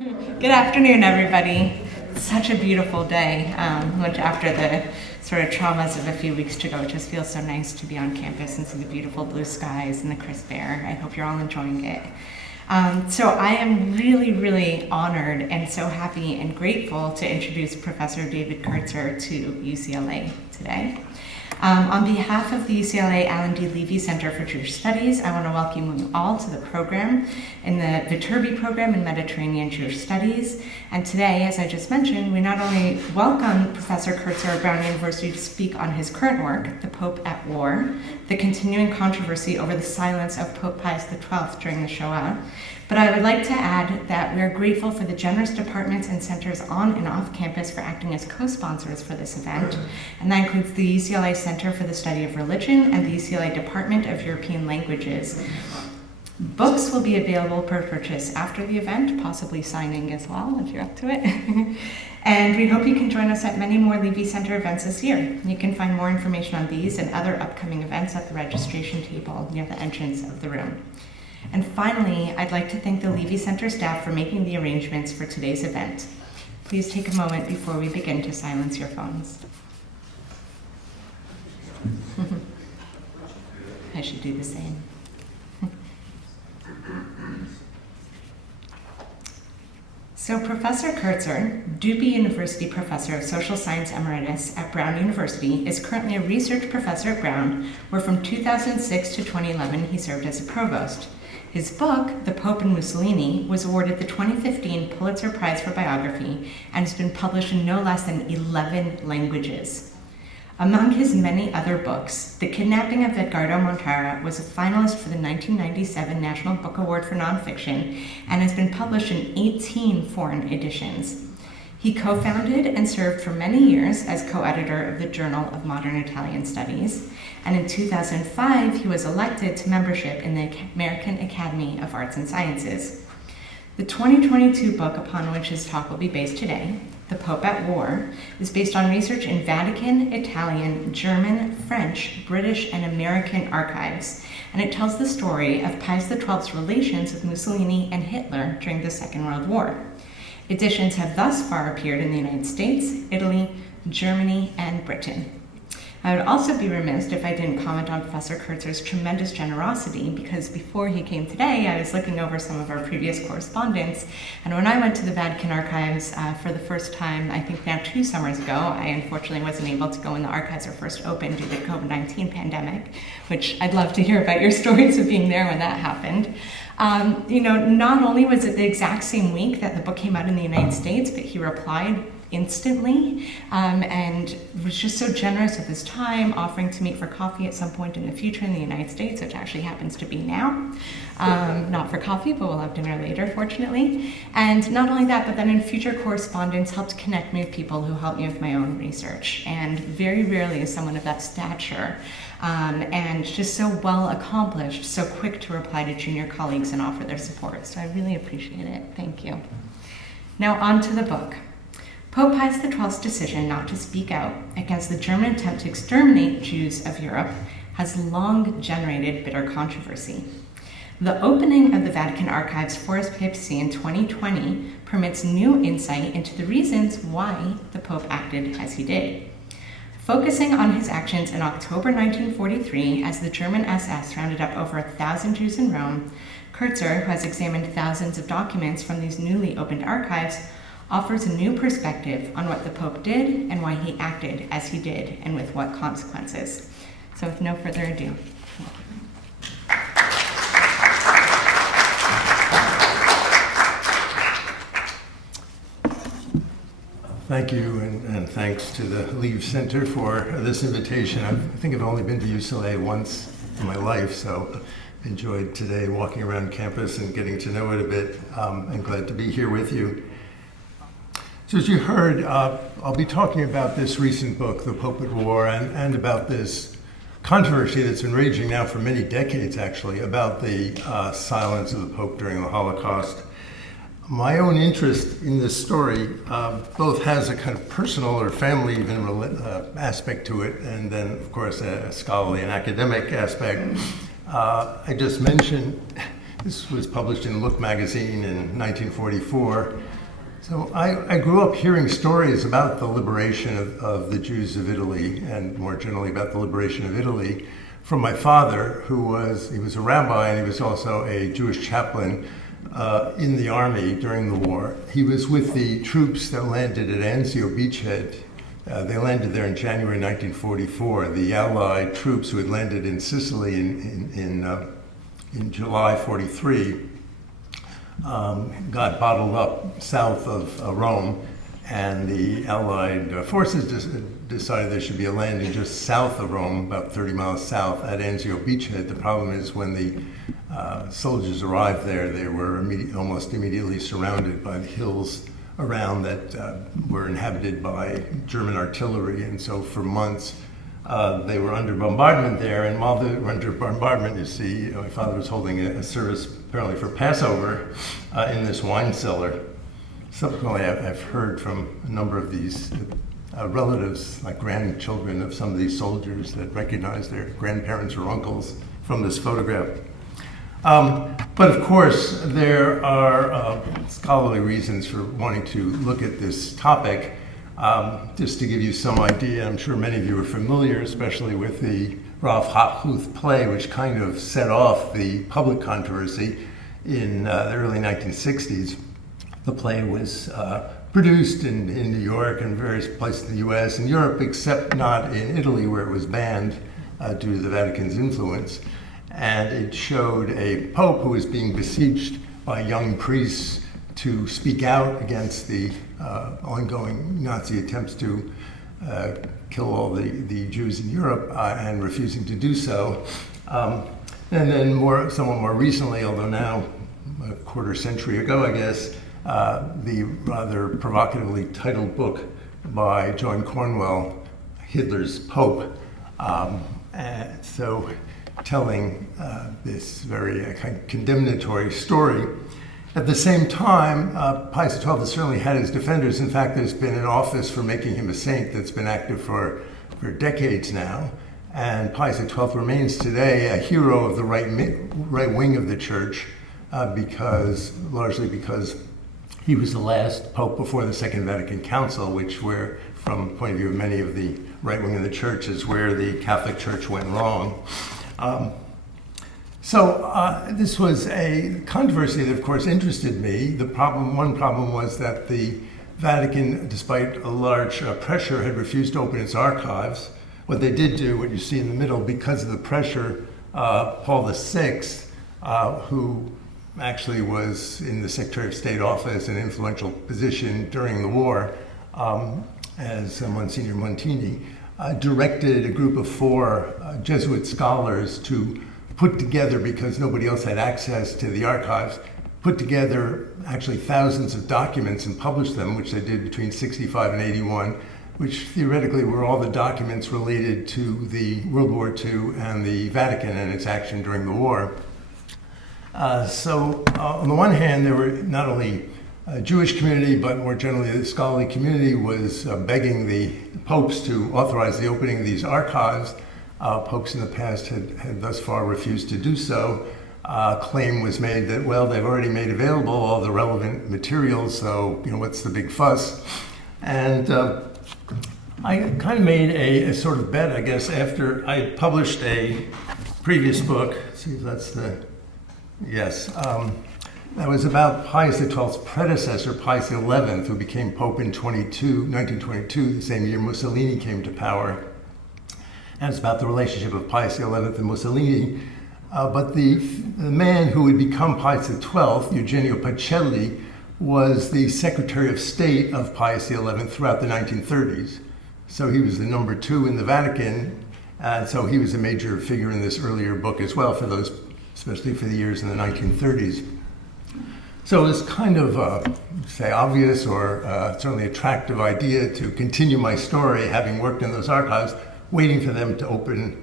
Good afternoon, everybody. It's such a beautiful day, which after the sort of traumas of a few weeks ago, it just feels so nice to be on campus and see the beautiful blue skies and the crisp air. I hope you're all enjoying it. So I am really, really honored and so happy and grateful to introduce Professor David Kertzer to UCLA today. On behalf of the UCLA Alan D. Levy Center for Jewish Studies, I want to welcome you all to the program in the Viterbi program in Mediterranean Jewish Studies. And today, as I just mentioned, we not only welcome Professor Kertzer of Brown University to speak on his current work, The Pope at War, the continuing controversy over the silence of Pope Pius XII during the Shoah, but I would like to add that we are grateful for the generous departments and centers on and off campus for acting as co-sponsors for this event. And that includes the UCLA Center for the Study of Religion and the UCLA Department of European Languages. Books will be available for purchase after the event, possibly signing as well if you're up to it. And we hope you can join us at many more Levy Center events this year. You can find more information on these and other upcoming events at the registration table near the entrance of the room. And finally, I'd like to thank the Levy Center staff for making the arrangements for today's event. Please take a moment before we begin to silence your phones. I should do the same. So Professor Kertzer, Duby University Professor of Social Science Emeritus at Brown University, is currently a research professor at Brown, where from 2006 to 2011 he served as a provost. His book, The Pope and Mussolini, was awarded the 2015 Pulitzer Prize for Biography and has been published in no less than 11 languages. Among his many other books, The Kidnapping of Edgardo Montara was a finalist for the 1997 National Book Award for Nonfiction and has been published in 18 foreign editions. He co-founded and served for many years as co-editor of the Journal of Modern Italian Studies, and in 2005 he was elected to membership in the American Academy of Arts and Sciences. The 2022 book upon which his talk will be based today, The Pope at War, is based on research in Vatican, Italian, German, French, British, and American archives, and it tells the story of Pius XII's relations with Mussolini and Hitler during the Second World War. Editions have thus far appeared in the United States, Italy, Germany, and Britain. I would also be remiss if I didn't comment on Professor Kertzer's tremendous generosity, because before he came today, I was looking over some of our previous correspondence, and when I went to the Vatican archives for the first time, I think now 2 summers ago, I unfortunately wasn't able to go when the archives were first opened due to the COVID-19 pandemic, which I'd love to hear about your stories of being there when that happened. Not only was it the exact same week that the book came out in the United States, but he replied instantly and was just so generous with his time, offering to meet for coffee at some point in the future in the United States, which actually happens to be now. Not for coffee, but we'll have dinner later, fortunately. And not only that, but then in future correspondence helped connect me with people who helped me with my own research. And very rarely is someone of that stature and just so well accomplished, so quick to reply to junior colleagues and offer their support. So I really appreciate it. Thank you. Now on to the book. Pope Pius XII's decision not to speak out against the German attempt to exterminate Jews of Europe has long generated bitter controversy. The opening of the Vatican archives for his papacy in 2020 permits new insight into the reasons why the Pope acted as he did. Focusing on his actions in October 1943 as the German SS rounded up over 1,000 Jews in Rome, Kertzer, who has examined thousands of documents from these newly opened archives, offers a new perspective on what the Pope did and why he acted as he did and with what consequences. So with no further ado. Thank you, and thanks to the Levy Center for this invitation. I think I've only been to UCLA once in my life, so enjoyed today walking around campus and getting to know it a bit. I'm glad to be here with you. So as you heard, I'll be talking about this recent book, The Pope at War, and about this controversy that's been raging now for many decades, actually, about the silence of the Pope during the Holocaust. My own interest in this story both has a kind of personal or family even aspect to it, and then, of course, a scholarly and academic aspect. I just mentioned This was published in Luft magazine in 1944. So I grew up hearing stories about the liberation of the Jews of Italy, and more generally about the liberation of Italy, from my father, he was a rabbi and he was also a Jewish chaplain in the army during the war. He was with the troops that landed at Anzio beachhead. They landed there in January 1944. The Allied troops who had landed in Sicily in July 43 got bottled up south of Rome, and the Allied forces decided there should be a landing just south of Rome, about 30 miles south, at Anzio beachhead. The problem is when the soldiers arrived there, they were almost immediately surrounded by the hills around that were inhabited by German artillery, and so for months they were under bombardment there. And while they were under bombardment, you see, my father was holding a service apparently for Passover in this wine cellar. Subsequently, I've heard from a number of these relatives, like grandchildren of some of these soldiers, that recognize their grandparents or uncles from this photograph. But of course, there are scholarly reasons for wanting to look at this topic. Just to give you some idea, I'm sure many of you are familiar, especially with the Rav Hachluth play, which kind of set off the public controversy in the early 1960s. The play was produced in New York and various places in the US and Europe, except not in Italy, where it was banned due to the Vatican's influence. And it showed a pope who was being besieged by young priests to speak out against the ongoing Nazi attempts to kill all the Jews in Europe and refusing to do so. And then somewhat more recently, although now a quarter century ago, I guess, the rather provocatively titled book by John Cornwell, Hitler's Pope, so telling this very kind of condemnatory story. At the same time, Pius XII has certainly had his defenders. In fact, there's been an office for making him a saint that's been active for decades now. And Pius XII remains today a hero of the right wing of the church, largely because he was the last pope before the Second Vatican Council, which from the point of view of many of the right wing of the church, is where the Catholic Church went wrong. So this was a controversy that, of course, interested me. One problem was that the Vatican, despite a large pressure, had refused to open its archives. What they did do, what you see in the middle, because of the pressure, Paul VI, who actually was in the Secretary of State office, an influential position during the war, as Monsignor Montini, directed a group of 4 Jesuit scholars to put together, because nobody else had access to the archives, put together actually thousands of documents and published them, which they did between 65 and 81, which theoretically were all the documents related to the World War II and the Vatican and its action during the war. So on the one hand, there were not only a Jewish community, but more generally the scholarly community was begging the popes to authorize the opening of these archives. Popes in the past had thus far refused to do so. Claim was made that, well, they've already made available all the relevant materials, so what's the big fuss? And I kind of made a sort of bet, I guess, after I published a previous book. Let's see if that's yes. That was about Pius XII's predecessor, Pius XI, who became Pope in 1922, the same year Mussolini came to power. And it's about the relationship of Pius XI and Mussolini. But the man who would become Pius XII, Eugenio Pacelli, was the Secretary of State of Pius XI throughout the 1930s. So he was the number 2 in the Vatican, and so he was a major figure in this earlier book as well, especially for the years in the 1930s. So it was kind of, obvious or certainly attractive idea to continue my story, having worked in those archives, waiting for them to open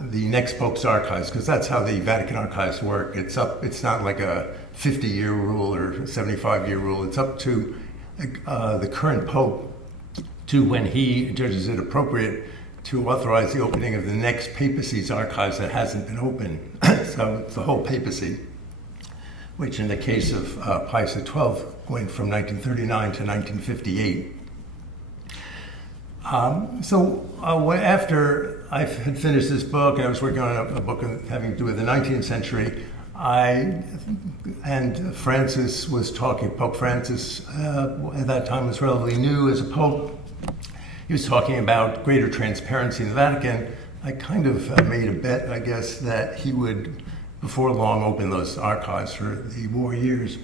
the next Pope's archives, because that's how the Vatican archives work. It's not like a 50-year rule or a 75-year rule. It's up to the current Pope to, when he judges it appropriate, to authorize the opening of the next papacy's archives that hasn't been opened. So it's the whole papacy. which in the case of Pius XII went from 1939 to 1958. After I had finished this book, and I was working on a book having to do with the 19th century, Francis was talking, Pope Francis at that time was relatively new as a pope. He was talking about greater transparency in the Vatican. I kind of made a bet, I guess, that he would, before long, open those archives for the war years.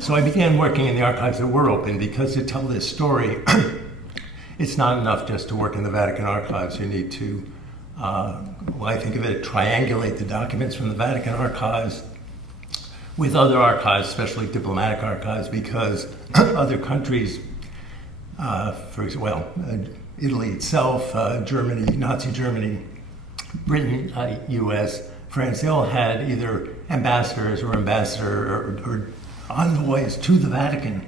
So I began working in the archives that were open, because to tell this story, it's not enough just to work in the Vatican archives. You need to, I think of it, triangulate the documents from the Vatican archives with other archives, especially diplomatic archives, because other countries, for example, Italy itself, Germany, Nazi Germany, Britain, US, France, they all had either ambassadors or or envoys to the Vatican.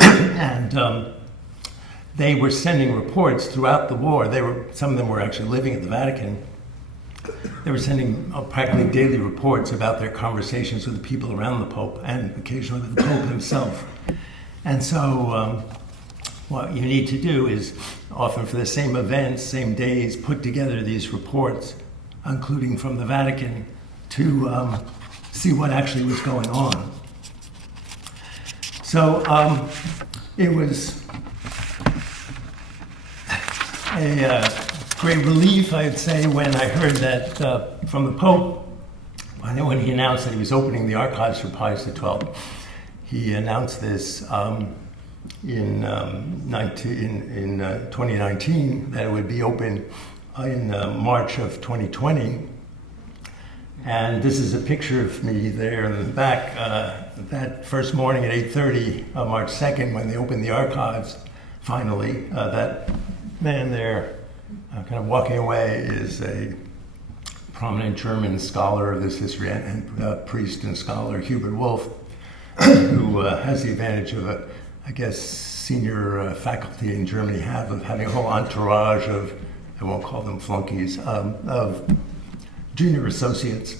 And they were sending reports throughout the war. Some of them were actually living at the Vatican. They were sending practically daily reports about their conversations with the people around the Pope, and occasionally with the Pope himself. And so what you need to do is, often for the same events, same days, put together these reports, including from the Vatican, to see what actually was going on. So it was a great relief, I'd say, when I heard that from the Pope, when he announced that he was opening the archives for Pius XII. He announced this in 2019, that it would be open in March of 2020. And this is a picture of me there in the back that first morning at 8:30 on March 2nd, when they opened the archives, finally. That man there kind of walking away is a prominent German scholar of this history and priest and scholar, Hubert Wolff, who has the advantage of, I guess, senior faculty in Germany of having a whole entourage of, I won't call them flunkies, of junior associates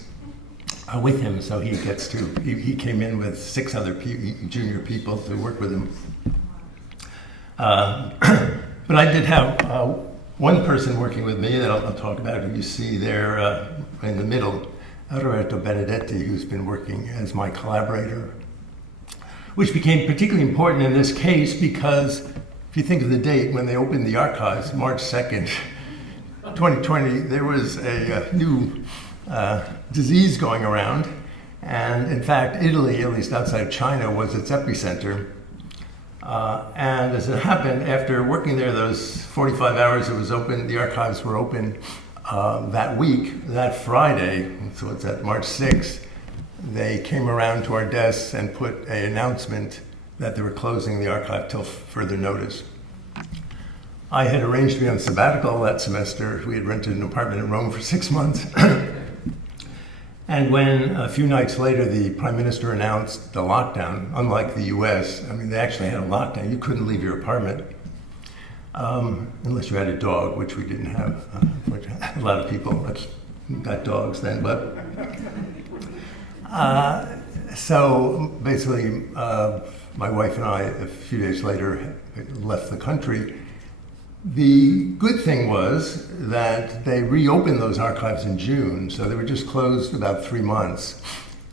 with him. So he gets to, he came in with 6 other junior people to work with him. But I did have one person working with me that I'll talk about, who you see there in the middle, Roberto Benedetti, who's been working as my collaborator, which became particularly important in this case because if you think of the date when they opened the archives, March 2nd, 2020, there was a new disease going around. And in fact, Italy, at least outside of China, was its epicenter. And as it happened, after working there those 45 hours it was open, the archives were open that week, that Friday, so it's at March 6th, they came around to our desks and put an announcement that they were closing the archive till further notice. I had arranged to be on sabbatical that semester. We had rented an apartment in Rome for 6 months. And when a few nights later the Prime Minister announced the lockdown, unlike the US, I mean, they actually had a lockdown. You couldn't leave your apartment unless you had a dog, which we didn't have. Which a lot of people got dogs then, but so basically my wife and I, a few days later, left the country. The good thing was that they reopened those archives in June, so they were just closed about 3 months.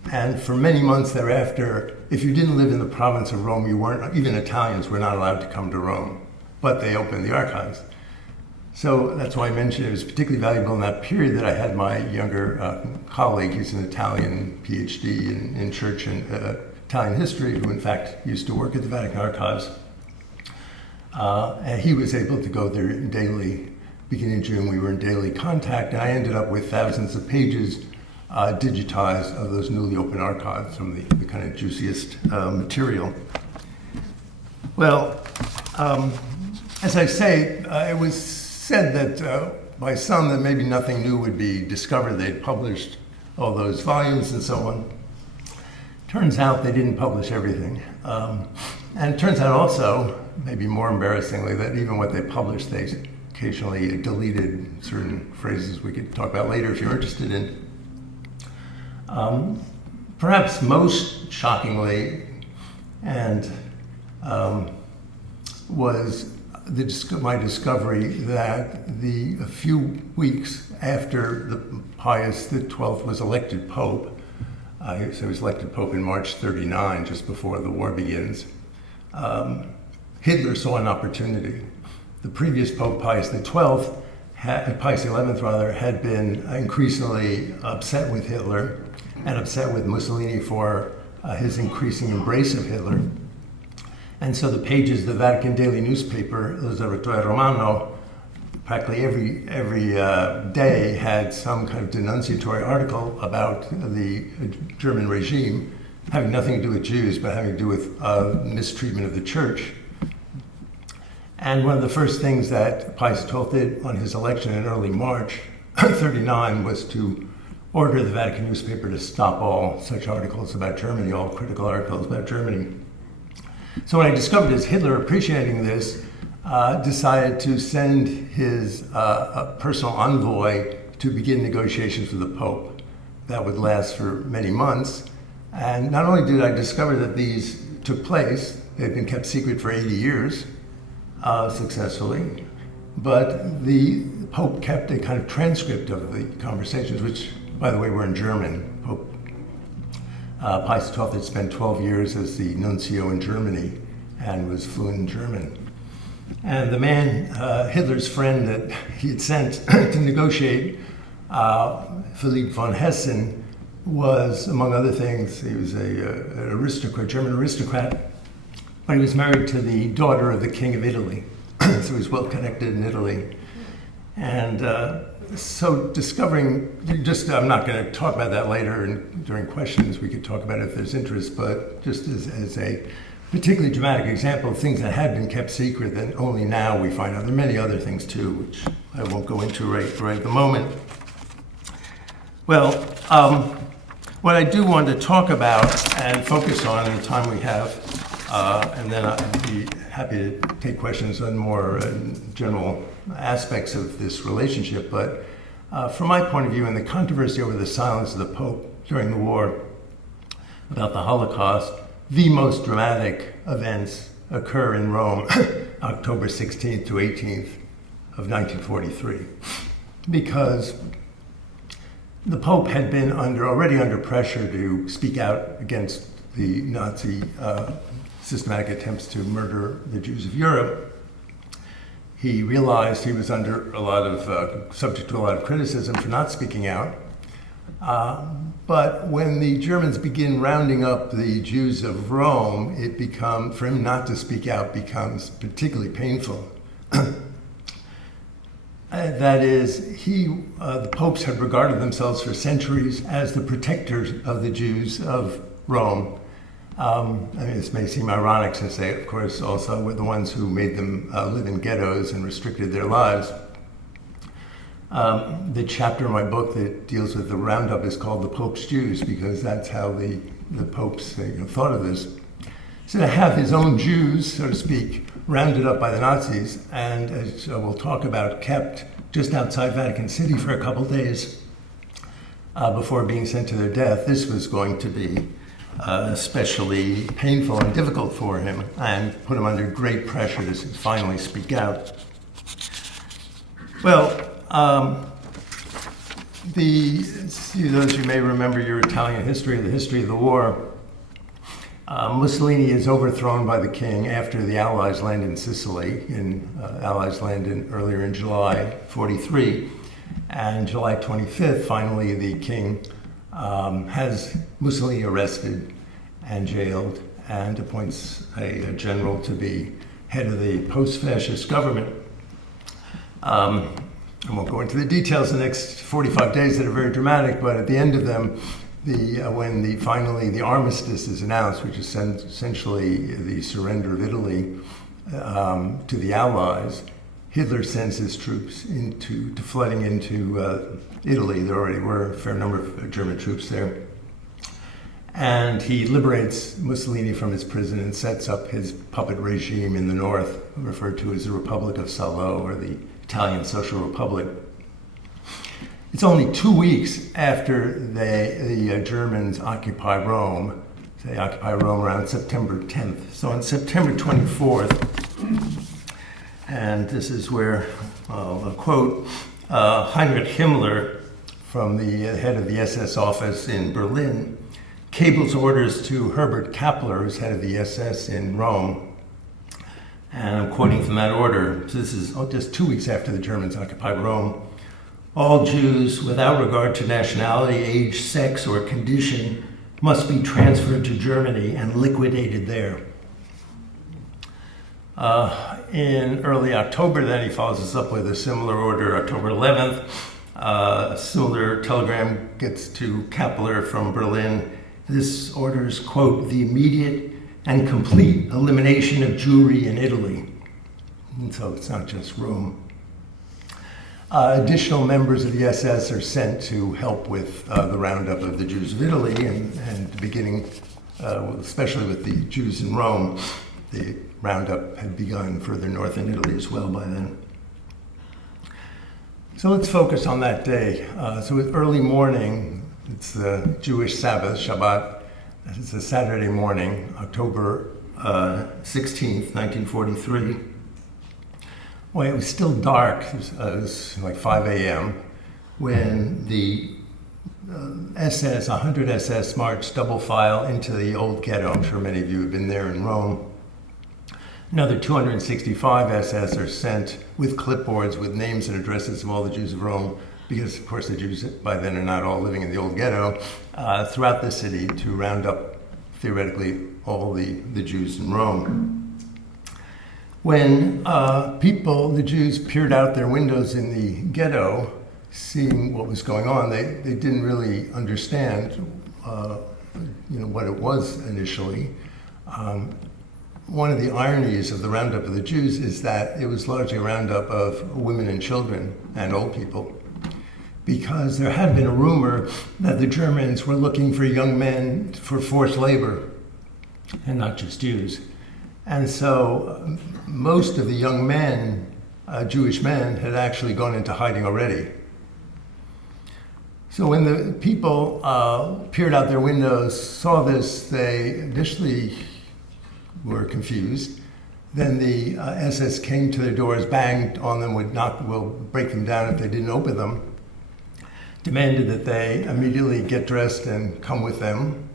And for many months thereafter, if you didn't live in the province of Rome, you weren't, even Italians were not allowed to come to Rome, but they opened the archives. So that's why I mentioned it was particularly valuable in that period that I had my younger colleague, he's an Italian PhD in church and Italian history, who in fact used to work at the Vatican archives. And he was able to go there daily. Beginning in June, we were in daily contact, and I ended up with thousands of pages digitized of those newly opened archives from the kind of juiciest material. Well, as I say, it was said that by some that maybe nothing new would be discovered. They'd published all those volumes and so on. Turns out they didn't publish everything. And it turns out also, maybe more embarrassingly, that even what they published, they occasionally deleted certain phrases we could talk about later if you're interested in. Perhaps most shockingly, and was my discovery that a few weeks after Pius XII was elected Pope, so he was elected Pope in March '39, just before the war begins, Hitler saw an opportunity. The previous Pope, Pius XII, had been increasingly upset with Hitler and upset with Mussolini for his increasing embrace of Hitler. And so the pages of the Vatican daily newspaper, L'Osservatore Romano, practically every day had some kind of denunciatory article about the German regime, having nothing to do with Jews, but having to do with mistreatment of the church. And one of the first things that Pius XII did on his election in early March '39 was to order the Vatican newspaper to stop all such articles about Germany, all critical articles about Germany. So what I discovered is Hitler, appreciating this, decided to send his personal envoy to begin negotiations with the Pope. That would last for many months. And not only did I discover that these took place, they'd been kept secret for 80 years, successfully, but the Pope kept a kind of transcript of the conversations, which, by the way, were in German. Pope Pius XII had spent 12 years as the nuncio in Germany and was fluent in German. And the man, Hitler's friend that he had sent to negotiate, Philipp von Hessen, was, among other things, he was an aristocrat, German aristocrat, but he was married to the daughter of the King of Italy, so he was well connected in Italy. And so discovering, I'm not going to talk about that later, and during questions we could talk about it if there's interest, but just as a particularly dramatic example of things that had been kept secret that only now we find out. There are many other things too, which I won't go into right at the moment. Well, what I do want to talk about and focus on in the time we have, and then I'd be happy to take questions on more general aspects of this relationship. But from my point of view, in the controversy over the silence of the Pope during the war about the Holocaust, the most dramatic events occur in Rome, October 16th to 18th of 1943, because the Pope had been already under pressure to speak out against the Nazi systematic attempts to murder the Jews of Europe. He realized he was under subject to a lot of criticism for not speaking out. But when the Germans begin rounding up the Jews of Rome, for him not to speak out becomes particularly painful. That is, the popes had regarded themselves for centuries as the protectors of the Jews of Rome. This may seem ironic since they, of course, also were the ones who made them live in ghettos and restricted their lives. The chapter in my book that deals with the roundup is called The Pope's Jews, because that's how the popes thought of this. So to have his own Jews, so to speak, rounded up by the Nazis, and as we'll talk about, kept just outside Vatican City for a couple days before being sent to their death, this was going to be especially painful and difficult for him, and put him under great pressure to finally speak out. Well, those who may remember your Italian history, the history of the war, Mussolini is overthrown by the king after the Allies land in Sicily. Allies land earlier in July '43, and July 25th, finally, the king has Mussolini arrested and jailed and appoints a general to be head of the post-fascist government. I won't go into the details of the next 45 days that are very dramatic, but at the end of them, when finally the armistice is announced, which is essentially the surrender of Italy to the Allies, Hitler sends his troops flooding into Italy. There already were a fair number of German troops there. And he liberates Mussolini from his prison and sets up his puppet regime in the north, referred to as the Republic of Salo, or the Italian Social Republic. It's It's only 2 weeks after the Germans occupy Rome. They occupy Rome around September 10th. So on September 24th, and this is where I'll quote Heinrich Himmler, from the head of the SS office in Berlin, cables orders to Herbert Kappler, who's head of the SS in Rome. And I'm quoting from that order. So this is just 2 weeks after the Germans occupied Rome. All Jews, without regard to nationality, age, sex, or condition, must be transferred to Germany and liquidated there. In early October, then, he follows us up with a similar order, October 11th. A similar telegram gets to Kappler from Berlin. This orders, quote, the immediate and complete elimination of Jewry in Italy. And so it's not just Rome. Additional members of the SS are sent to help with the roundup of the Jews of Italy, and beginning, especially with the Jews in Rome, the roundup had begun further north in Italy as well by then. So let's focus on that day. So with early morning, it's the Jewish Sabbath, Shabbat. It's a Saturday morning, October 16th, 1943. Well, it was still dark. It was like 5 a.m. when the SS, 100 SS, marched double file into the old ghetto. I'm sure many of you have been there in Rome. Another 265 SS are sent with clipboards with names and addresses of all the Jews of Rome, because, of course, the Jews by then are not all living in the old ghetto, throughout the city to round up, theoretically, all the Jews in Rome. When the Jews, peered out their windows in the ghetto, seeing what was going on, they didn't really understand, what it was initially. One of the ironies of the roundup of the Jews is that it was largely a roundup of women and children and old people, because there had been a rumor that the Germans were looking for young men for forced labor, and not just Jews. And so most of the young men, Jewish men, had actually gone into hiding already. So when the people peered out their windows, saw this, they initially were confused. Then the SS came to their doors, banged on them, will break them down if they didn't open them, demanded that they immediately get dressed and come with them.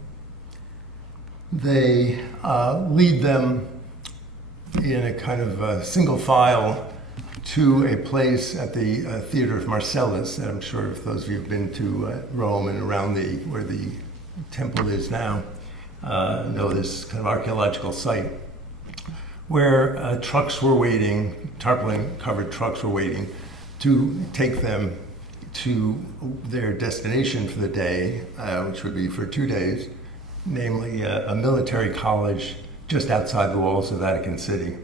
They lead them in a kind of single file to a place at the Theater of Marcellus. And I'm sure if those of you have been to Rome and around where the temple is now, know this kind of archaeological site where trucks were waiting, tarpaulin-covered trucks were waiting to take them to their destination for the day, which would be for 2 days, namely a military college just outside the walls of Vatican City.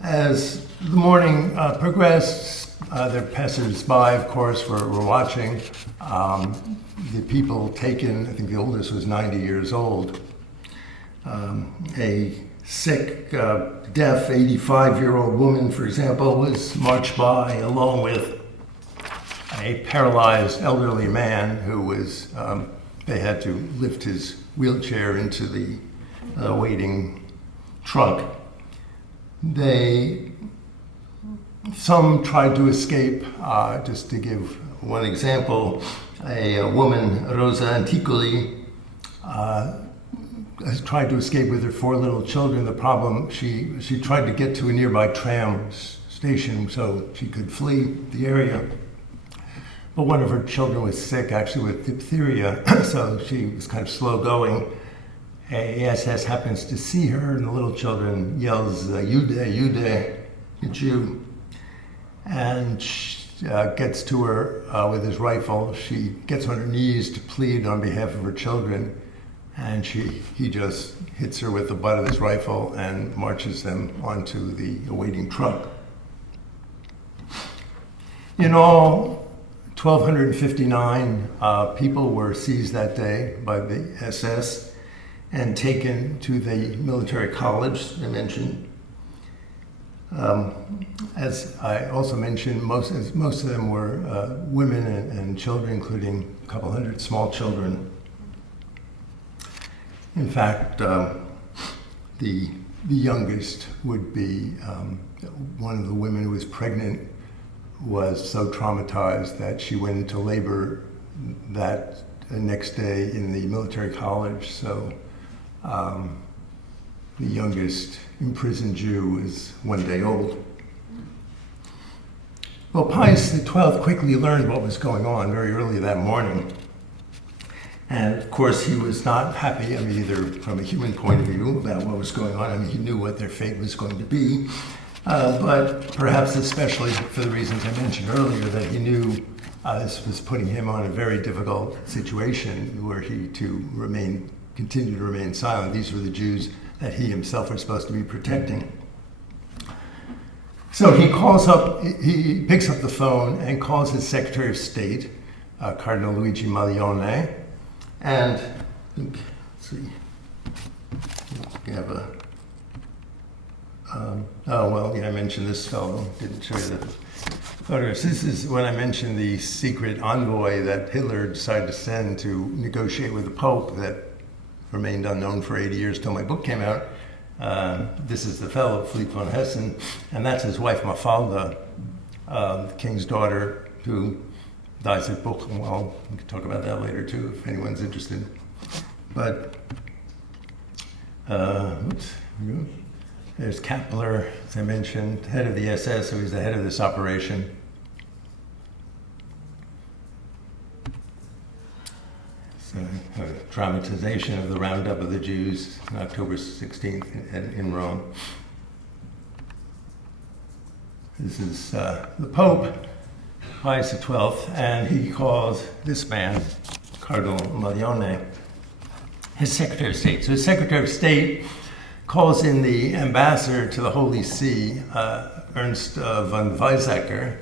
As the morning progressed, the passers-by, of course, were watching. The people taken, I think the oldest was 90 years old. A sick, deaf 85-year-old woman, for example, was marched by along with a paralyzed elderly man who was, they had to lift his wheelchair into the waiting truck. Some tried to escape. Just to give one example, a woman, Rosa Anticoli, tried to escape with her 4 little children. The problem, she tried to get to a nearby tram station so she could flee the area. But one of her children was sick, actually with diphtheria, so she was kind of slow going. ASS happens to see her, and the little children yells, Jude, Jew, and gets to her with his rifle. She gets on her knees to plead on behalf of her children, and he just hits her with the butt of his rifle and marches them onto the awaiting truck. In all, 1,259 people were seized that day by the SS and taken to the military college I mentioned. As I also mentioned, most of them were women and children, including a couple hundred small children. In fact, the youngest would be one of the women who was pregnant was so traumatized that she went into labor that next day in the military college. So the youngest imprisoned Jew is 1 day old. Well, Pius XII quickly learned what was going on very early that morning. And of course, he was not happy, either from a human point of view about what was going on. He knew what their fate was going to be. But perhaps especially for the reasons I mentioned earlier, that he knew this was putting him on a very difficult situation where he continue to remain silent. These were the Jews that he himself was supposed to be protecting. So he picks up the phone and calls his Secretary of State, Cardinal Luigi Maglione, and let's see, we have I mentioned this fellow, didn't show you the photos. This is when I mentioned the secret envoy that Hitler decided to send to negotiate with the Pope that remained unknown for 80 years till my book came out. This is the fellow, Philipp von Hessen, and that's his wife, Mafalda, the king's daughter, who dies at Bochum. Well, we can talk about that later too, if anyone's interested. But, there's Kappler, as I mentioned, head of the SS, so he's the head of this operation. So, a dramatization of the roundup of the Jews on October 16th in Rome. This is the Pope, Pius XII, and he calls this man, Cardinal Maglione, his Secretary of State. So his Secretary of State calls in the ambassador to the Holy See, Ernst von Weizsäcker,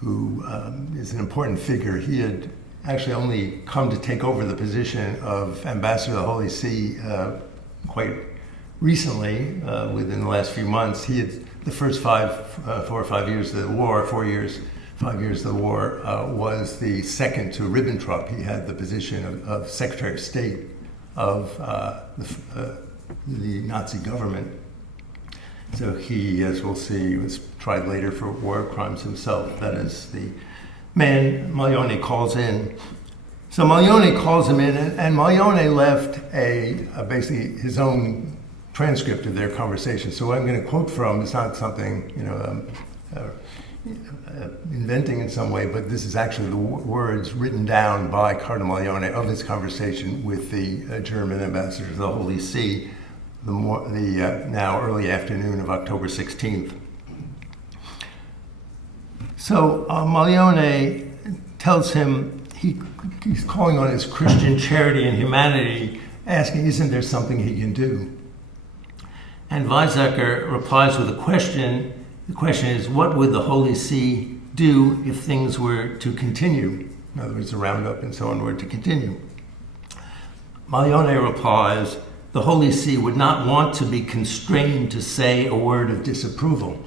who is an important figure. He had actually only come to take over the position of ambassador to the Holy See quite recently, within the last few months. He had the first 4 or 5 years of the war, 5 years of the war, was the second to Ribbentrop. He had the position of Secretary of State of the Nazi government. So he, as we'll see, was tried later for war crimes himself. That is the man Maglione calls in. So Maglione calls him in, and Maglione left basically his own transcript of their conversation. So what I'm going to quote from is not something inventing in some way, but this is actually the words written down by Cardinal Maglione of his conversation with the German ambassador to the Holy See, the now early afternoon of October 16th. So Maglione tells him he's calling on his Christian charity and humanity, asking, isn't there something he can do? And Weizsäcker replies with a question. The question is, what would the Holy See do if things were to continue? In other words, the roundup and so on were to continue. Maglione replies, the Holy See would not want to be constrained to say a word of disapproval.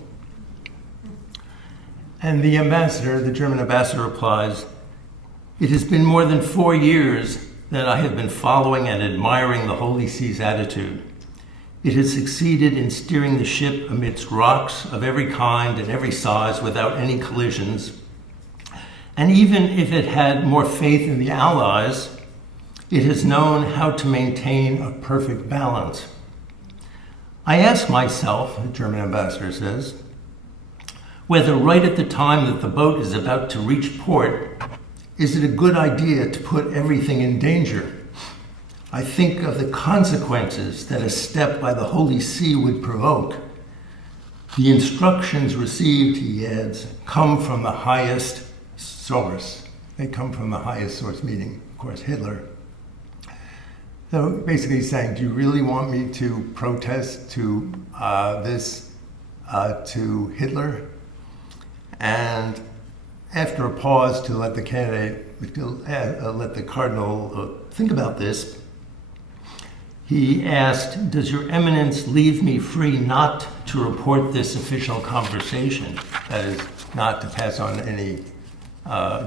And the ambassador, the German ambassador, replies, it has been more than 4 years that I have been following and admiring the Holy See's attitude. It has succeeded in steering the ship amidst rocks of every kind and every size without any collisions. And even if it had more faith in the Allies, it has known how to maintain a perfect balance. I ask myself, the German ambassador says, whether right at the time that the boat is about to reach port, is it a good idea to put everything in danger? I think of the consequences that a step by the Holy See would provoke. The instructions received, he adds, come from the highest source. They come from the highest source, meaning, of course, Hitler. So basically he's saying, do you really want me to protest to to Hitler? And after a pause to let the candidate, let the cardinal think about this, he asked, "Does Your Eminence leave me free not to report this official conversation?" That is, not to pass on any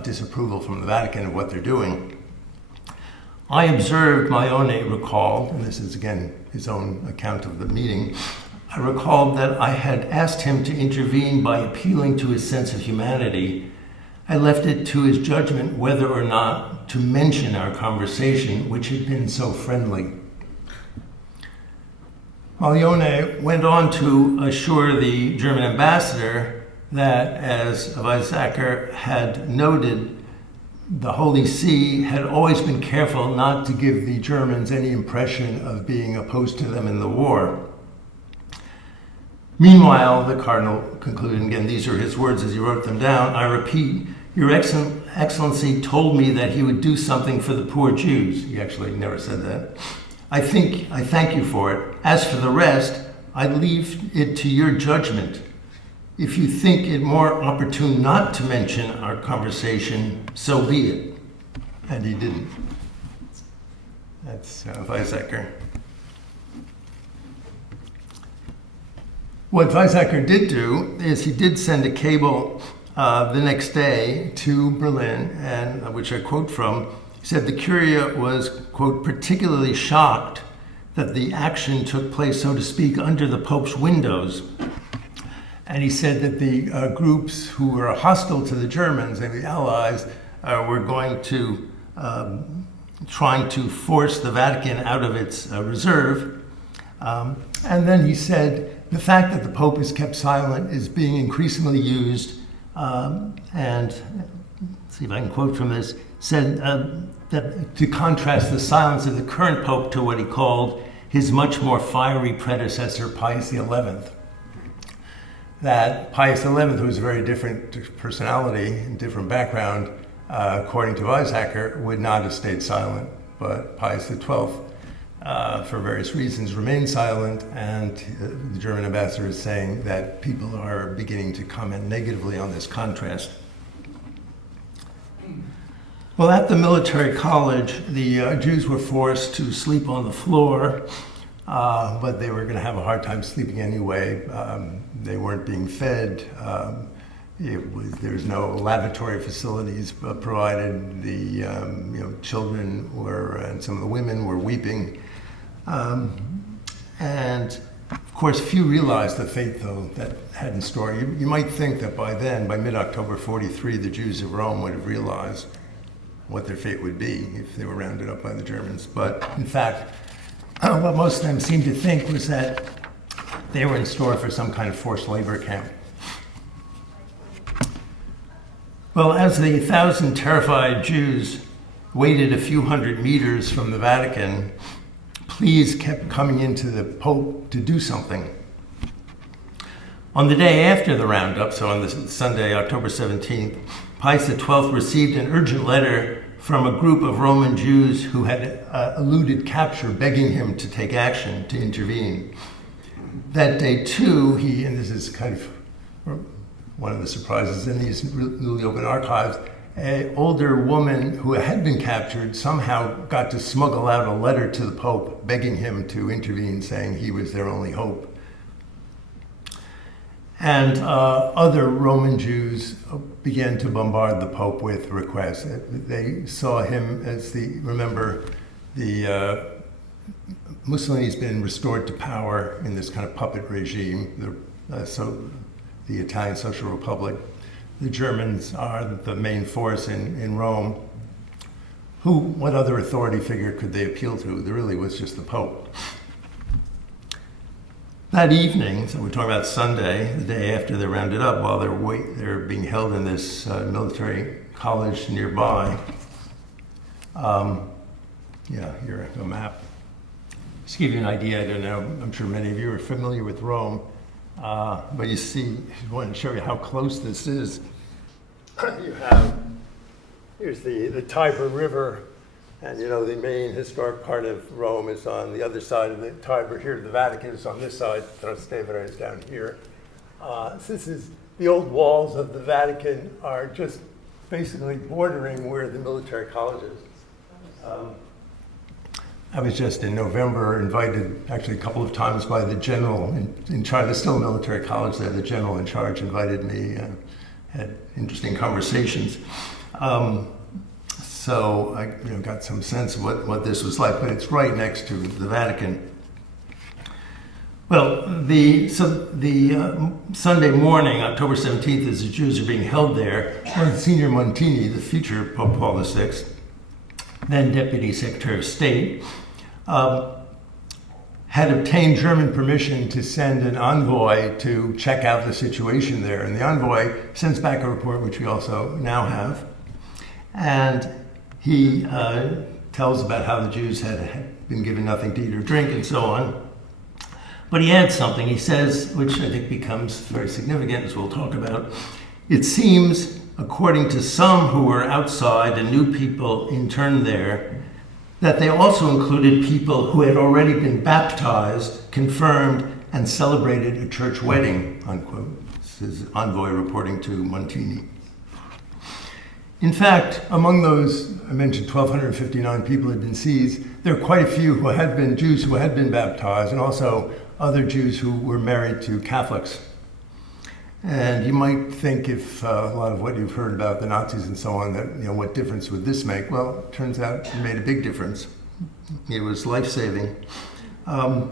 disapproval from the Vatican of what they're doing. I observed, Maione recalled, and this is again his own account of the meeting, I recalled that I had asked him to intervene by appealing to his sense of humanity. I left it to his judgment whether or not to mention our conversation, which had been so friendly. Maione went on to assure the German ambassador that, as Weizsäcker had noted, the Holy See had always been careful not to give the Germans any impression of being opposed to them in the war. Meanwhile, the Cardinal concluded, and again, these are his words as he wrote them down, I repeat, Your Excellency told me that he would do something for the poor Jews. He actually never said that. I thank you for it. As for the rest, I leave it to your judgment. If you think it more opportune not to mention our conversation, so be it. And he didn't. That's Weizsäcker. What Weizsäcker did do is he did send a cable the next day to Berlin, and which I quote from. He said the Curia was, quote, particularly shocked that the action took place, so to speak, under the Pope's windows. And he said that the groups who were hostile to the Germans and the Allies were going to, trying to force the Vatican out of its reserve. And then he said, the fact that the Pope is kept silent is being increasingly used, and let's see if I can quote from this, said that to contrast the silence of the current Pope to what he called his much more fiery predecessor, Pius XI. That Pius XI, who was a very different personality and different background, according to Weizsäcker, would not have stayed silent. But Pius XII, for various reasons, remained silent, and the German ambassador is saying that people are beginning to comment negatively on this contrast. Well, at the military college, the Jews were forced to sleep on the floor, but they were going to have a hard time sleeping anyway. They weren't being fed. There was no lavatory facilities provided. The children were, and some of the women were weeping. And of course, few realized the fate, though, that had in store. You might think that by then, by mid-October 43, the Jews of Rome would have realized what their fate would be if they were rounded up by the Germans. But in fact, what most of them seemed to think was that they were in store for some kind of forced labor camp. Well, as the 1,000 terrified Jews waited a few hundred meters from the Vatican, pleas kept coming into the Pope to do something. On the day after the roundup, so on the Sunday, October 17th, Pius XII received an urgent letter from a group of Roman Jews who had eluded capture, begging him to take action, to intervene. That day, too, and this is kind of one of the surprises in these newly opened archives, an older woman who had been captured somehow got to smuggle out a letter to the Pope begging him to intervene, saying he was their only hope. And other Roman Jews began to bombard the Pope with requests. They saw him as remember, Mussolini's been restored to power in this kind of puppet regime, the Italian Social Republic. The Germans are the main force in Rome. What other authority figure could they appeal to? There really was just the Pope. That evening, so we're talking about Sunday, the day after they're rounded up, while they're being held in this military college nearby. Here a map. Just to give you an idea, I don't know, I'm sure many of you are familiar with Rome, but you see, I want to show you how close this is. Here's the Tiber River, and the main historic part of Rome is on the other side of the Tiber. Here, the Vatican is on this side. Trastevere is down here. So this is the old walls of the Vatican are just basically bordering where the military college is. I was just in November invited, actually a couple of times, by the general in charge. There's still a military college there. The general in charge invited me, had interesting conversations. So I got some sense of what this was like, but it's right next to the Vatican. Well, the Sunday morning, October 17th, as the Jews are being held there, Monsignor Montini, the future Pope Paul VI, then Deputy Secretary of State, had obtained German permission to send an envoy to check out the situation there. And the envoy sends back a report, which we also now have. And he tells about how the Jews had been given nothing to eat or drink and so on. But he adds something. He says, which I think becomes very significant, as we'll talk about, it seems, according to some who were outside and new people interned there, that they also included people who had already been baptized, confirmed, and celebrated a church wedding, unquote. This is envoy reporting to Montini. In fact, among those, I mentioned 1,259 people had been seized, there are quite a few who had been Jews who had been baptized, and also other Jews who were married to Catholics. And you might think, if a lot of what you've heard about the Nazis and so on, that what difference would this make? Well, it turns out it made a big difference. It was life-saving. At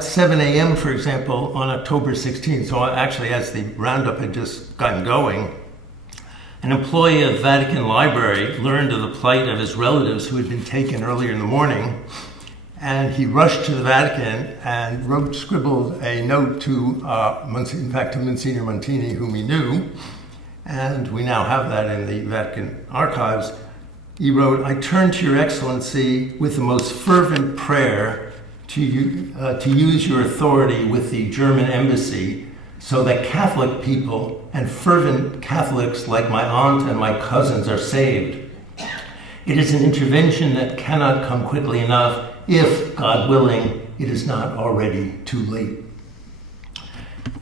7 a.m., for example, on October 16th, so actually as the roundup had just gotten going, an employee of the Vatican Library learned of the plight of his relatives who had been taken earlier in the morning, and he rushed to the Vatican and scribbled a note to, in fact, to Monsignor Montini, whom he knew, and we now have that in the Vatican archives. He wrote, "I turn to your excellency with the most fervent prayer to use your authority with the German embassy so that Catholic people and fervent Catholics like my aunt and my cousins are saved. It is an intervention that cannot come quickly enough if, God willing, it is not already too late."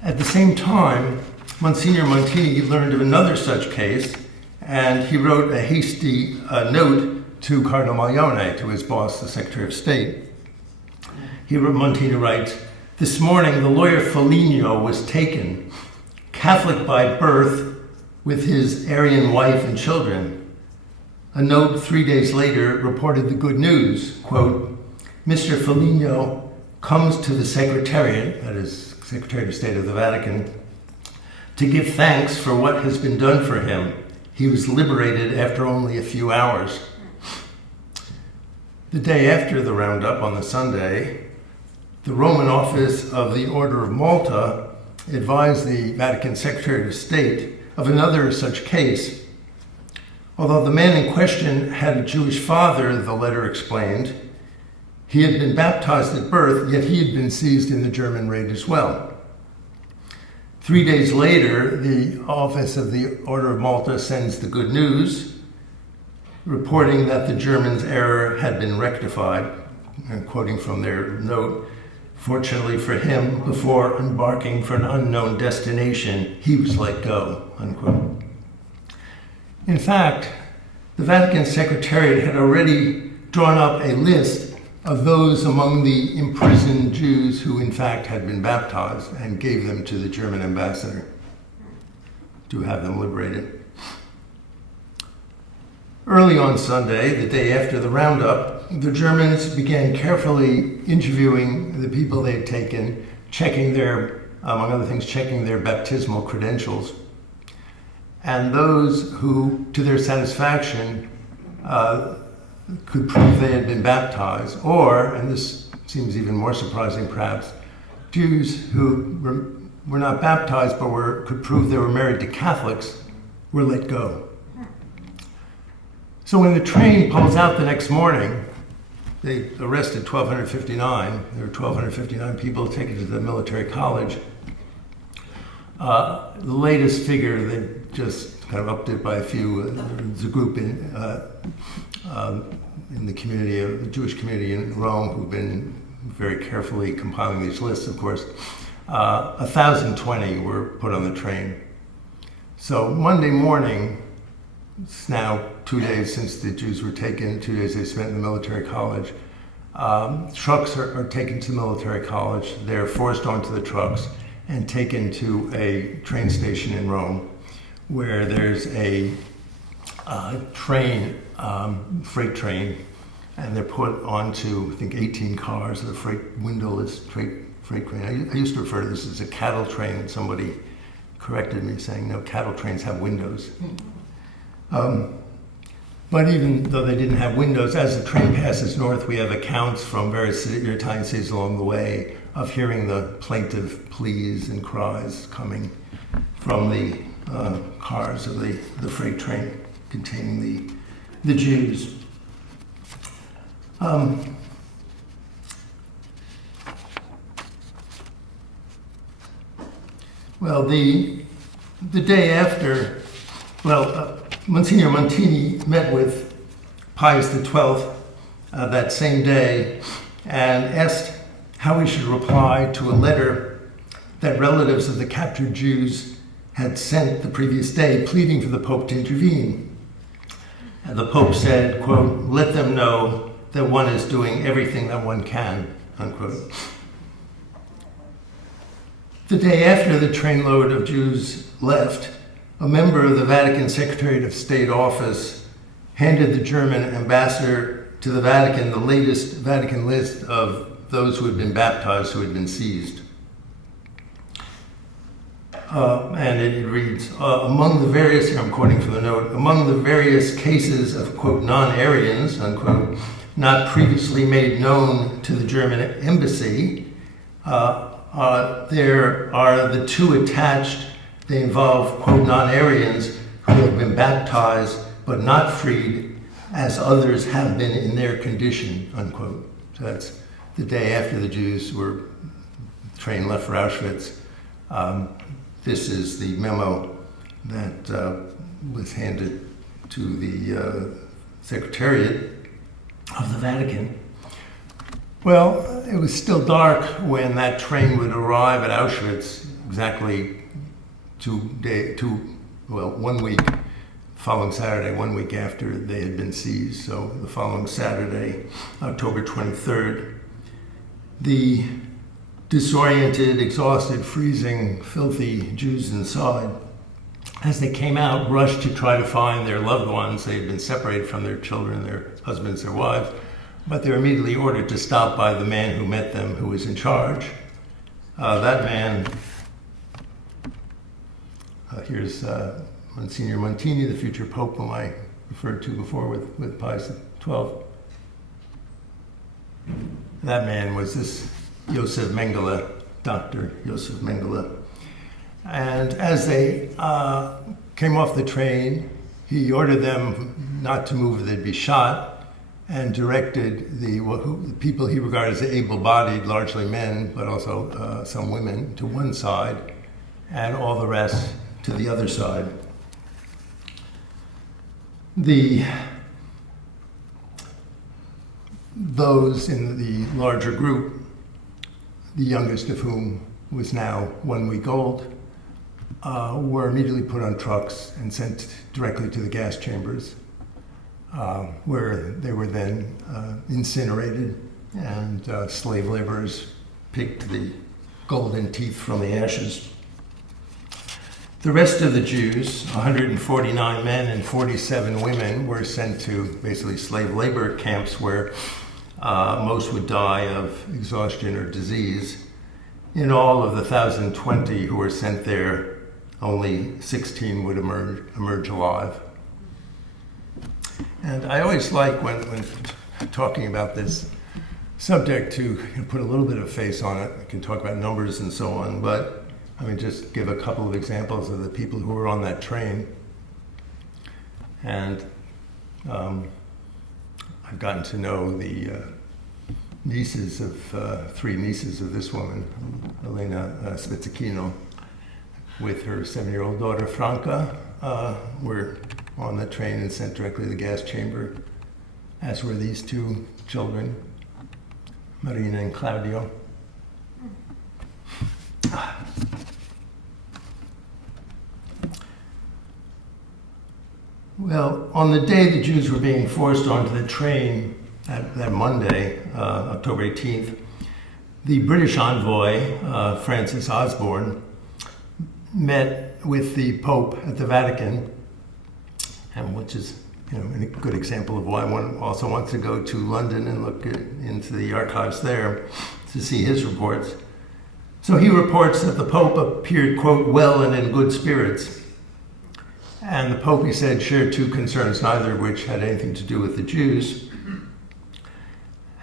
At the same time, Monsignor Montini learned of another such case, and he wrote a hasty note to Cardinal Maglione, to his boss, the Secretary of State. Montini writes, "This morning the lawyer Foligno was taken, Catholic by birth, with his Aryan wife and children. A note 3 days later reported the good news, quote, Mr. Foligno comes to the Secretariat, that is Secretary of State of the Vatican, to give thanks for what has been done for him. He was liberated after only a few hours." The day after the roundup, on the Sunday, the Roman office of the Order of Malta advised the Vatican Secretary of State of another such case. Although the man in question had a Jewish father, the letter explained, he had been baptized at birth, yet he had been seized in the German raid as well. 3 days later, the office of the Order of Malta sends the good news, reporting that the Germans' error had been rectified, and quoting from their note, "Fortunately for him, before embarking for an unknown destination, he was let go," unquote. In fact, the Vatican Secretariat had already drawn up a list of those among the imprisoned Jews who in fact had been baptized, and gave them to the German ambassador to have them liberated. Early on Sunday, the day after the roundup, the Germans began carefully interviewing the people they had taken, checking their, among other things, checking their baptismal credentials. And those who, to their satisfaction, could prove they had been baptized, or, and this seems even more surprising perhaps, Jews who were not baptized but could prove they were married to Catholics were let go. So when the train pulls out the next morning, they arrested 1,259. There were 1,259 people taken to the military college. The latest figure, they just kind of upped it by a few. There's a group in the community, the Jewish community in Rome, who've been very carefully compiling these lists, of course. 1,020 were put on the train. So Monday morning, it's now 2 days since the Jews were taken, 2 days they spent in the military college. Trucks are taken to the military college. They're forced onto the trucks and taken to a train station in Rome, where there's a train, freight train, and they're put onto, I think, 18 cars, the windowless freight train. I used to refer to this as a cattle train, and somebody corrected me saying, no, cattle trains have windows. But even though they didn't have windows, as the train passes north, we have accounts from various Italian cities along the way of hearing the plaintive pleas and cries coming from the cars of the freight train containing the Jews. Well, the day after, Monsignor Montini met with Pius XII that same day and asked how he should reply to a letter that relatives of the captured Jews had sent the previous day, pleading for the Pope to intervene. And the Pope said, quote, "Let them know that one is doing everything that one can," unquote. The day after the trainload of Jews left, a member of the Vatican Secretariat of State office handed the German ambassador to the Vatican the latest Vatican list of those who had been baptized, who had been seized. And it reads, among the various, here I'm quoting from the note, among the various cases of, quote, non-Aryans, unquote, not previously made known to the German embassy, there are the two attached. They involve, quote, non-Aryans who have been baptized but not freed as others have been in their condition, unquote. So that's the day after the Jews were, the train left for Auschwitz. This is the memo that was handed to the Secretariat of the Vatican. Well, it was still dark when that train would arrive at Auschwitz, exactly 1 week, following Saturday, 1 week after they had been seized. So the following Saturday, October 23rd, the disoriented, exhausted, freezing, filthy Jews inside, as they came out, rushed to try to find their loved ones. They had been separated from their children, their husbands, their wives, but they were immediately ordered to stop by the man who met them, who was in charge. That man, here's Monsignor Montini, the future Pope, whom I referred to before with Pius XII. That man was this Josef Mengele, Dr. Josef Mengele. And as they came off the train, he ordered them not to move or they'd be shot, and directed the people he regarded as able-bodied, largely men, but also some women, to one side, and all the rest to the other side. Those in the larger group, the youngest of whom was now 1 week old, were immediately put on trucks and sent directly to the gas chambers, where they were then incinerated, and slave laborers picked the golden teeth from the ashes. The rest of the Jews, 149 men and 47 women, were sent to basically slave labor camps where most would die of exhaustion or disease. In all of the 1,020 who were sent there, only 16 would emerge alive. And I always like when talking about this subject to put a little bit of face on it. I can talk about numbers and so on, but I mean, just give a couple of examples of the people who were on that train. And I've gotten to know the nieces of, 3 nieces of this woman, Elena Spizzichino, with her 7-year-old daughter, Franca, were on the train and sent directly to the gas chamber, as were these 2 children, Marina and Claudio. Well, on the day the Jews were being forced onto the train, that Monday, October 18th, the British envoy, Francis Osborne, met with the Pope at the Vatican, and which is a good example of why one also wants to go to London and look into the archives there to see his reports. So he reports that the Pope appeared, quote, well and in good spirits. And the Pope, he said, shared two concerns, neither of which had anything to do with the Jews.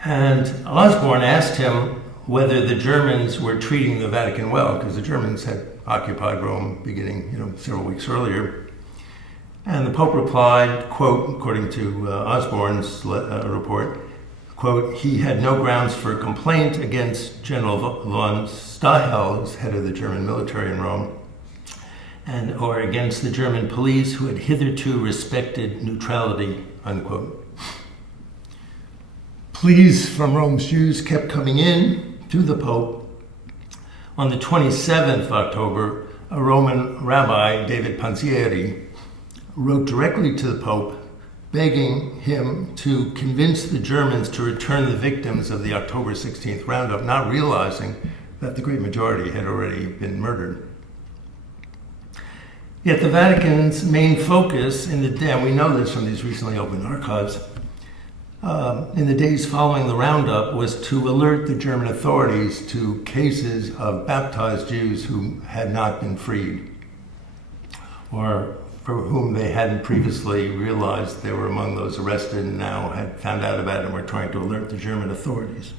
And Osborne asked him whether the Germans were treating the Vatican well, because the Germans had occupied Rome beginning, several weeks earlier. And the Pope replied, quote, according to Osborne's report, quote, he had no grounds for complaint against General von Stahel, who's head of the German military in Rome, or against the German police who had hitherto respected neutrality, unquote. Pleas from Rome's Jews kept coming in to the Pope. On the 27th of October, a Roman rabbi, David Panzieri, wrote directly to the Pope, begging him to convince the Germans to return the victims of the October 16th roundup, not realizing that the great majority had already been murdered. Yet the Vatican's main focus in the day, and we know this from these recently opened archives, in the days following the roundup was to alert the German authorities to cases of baptized Jews who had not been freed, or for whom they hadn't previously realized they were among those arrested and now had found out about it and were trying to alert the German authorities.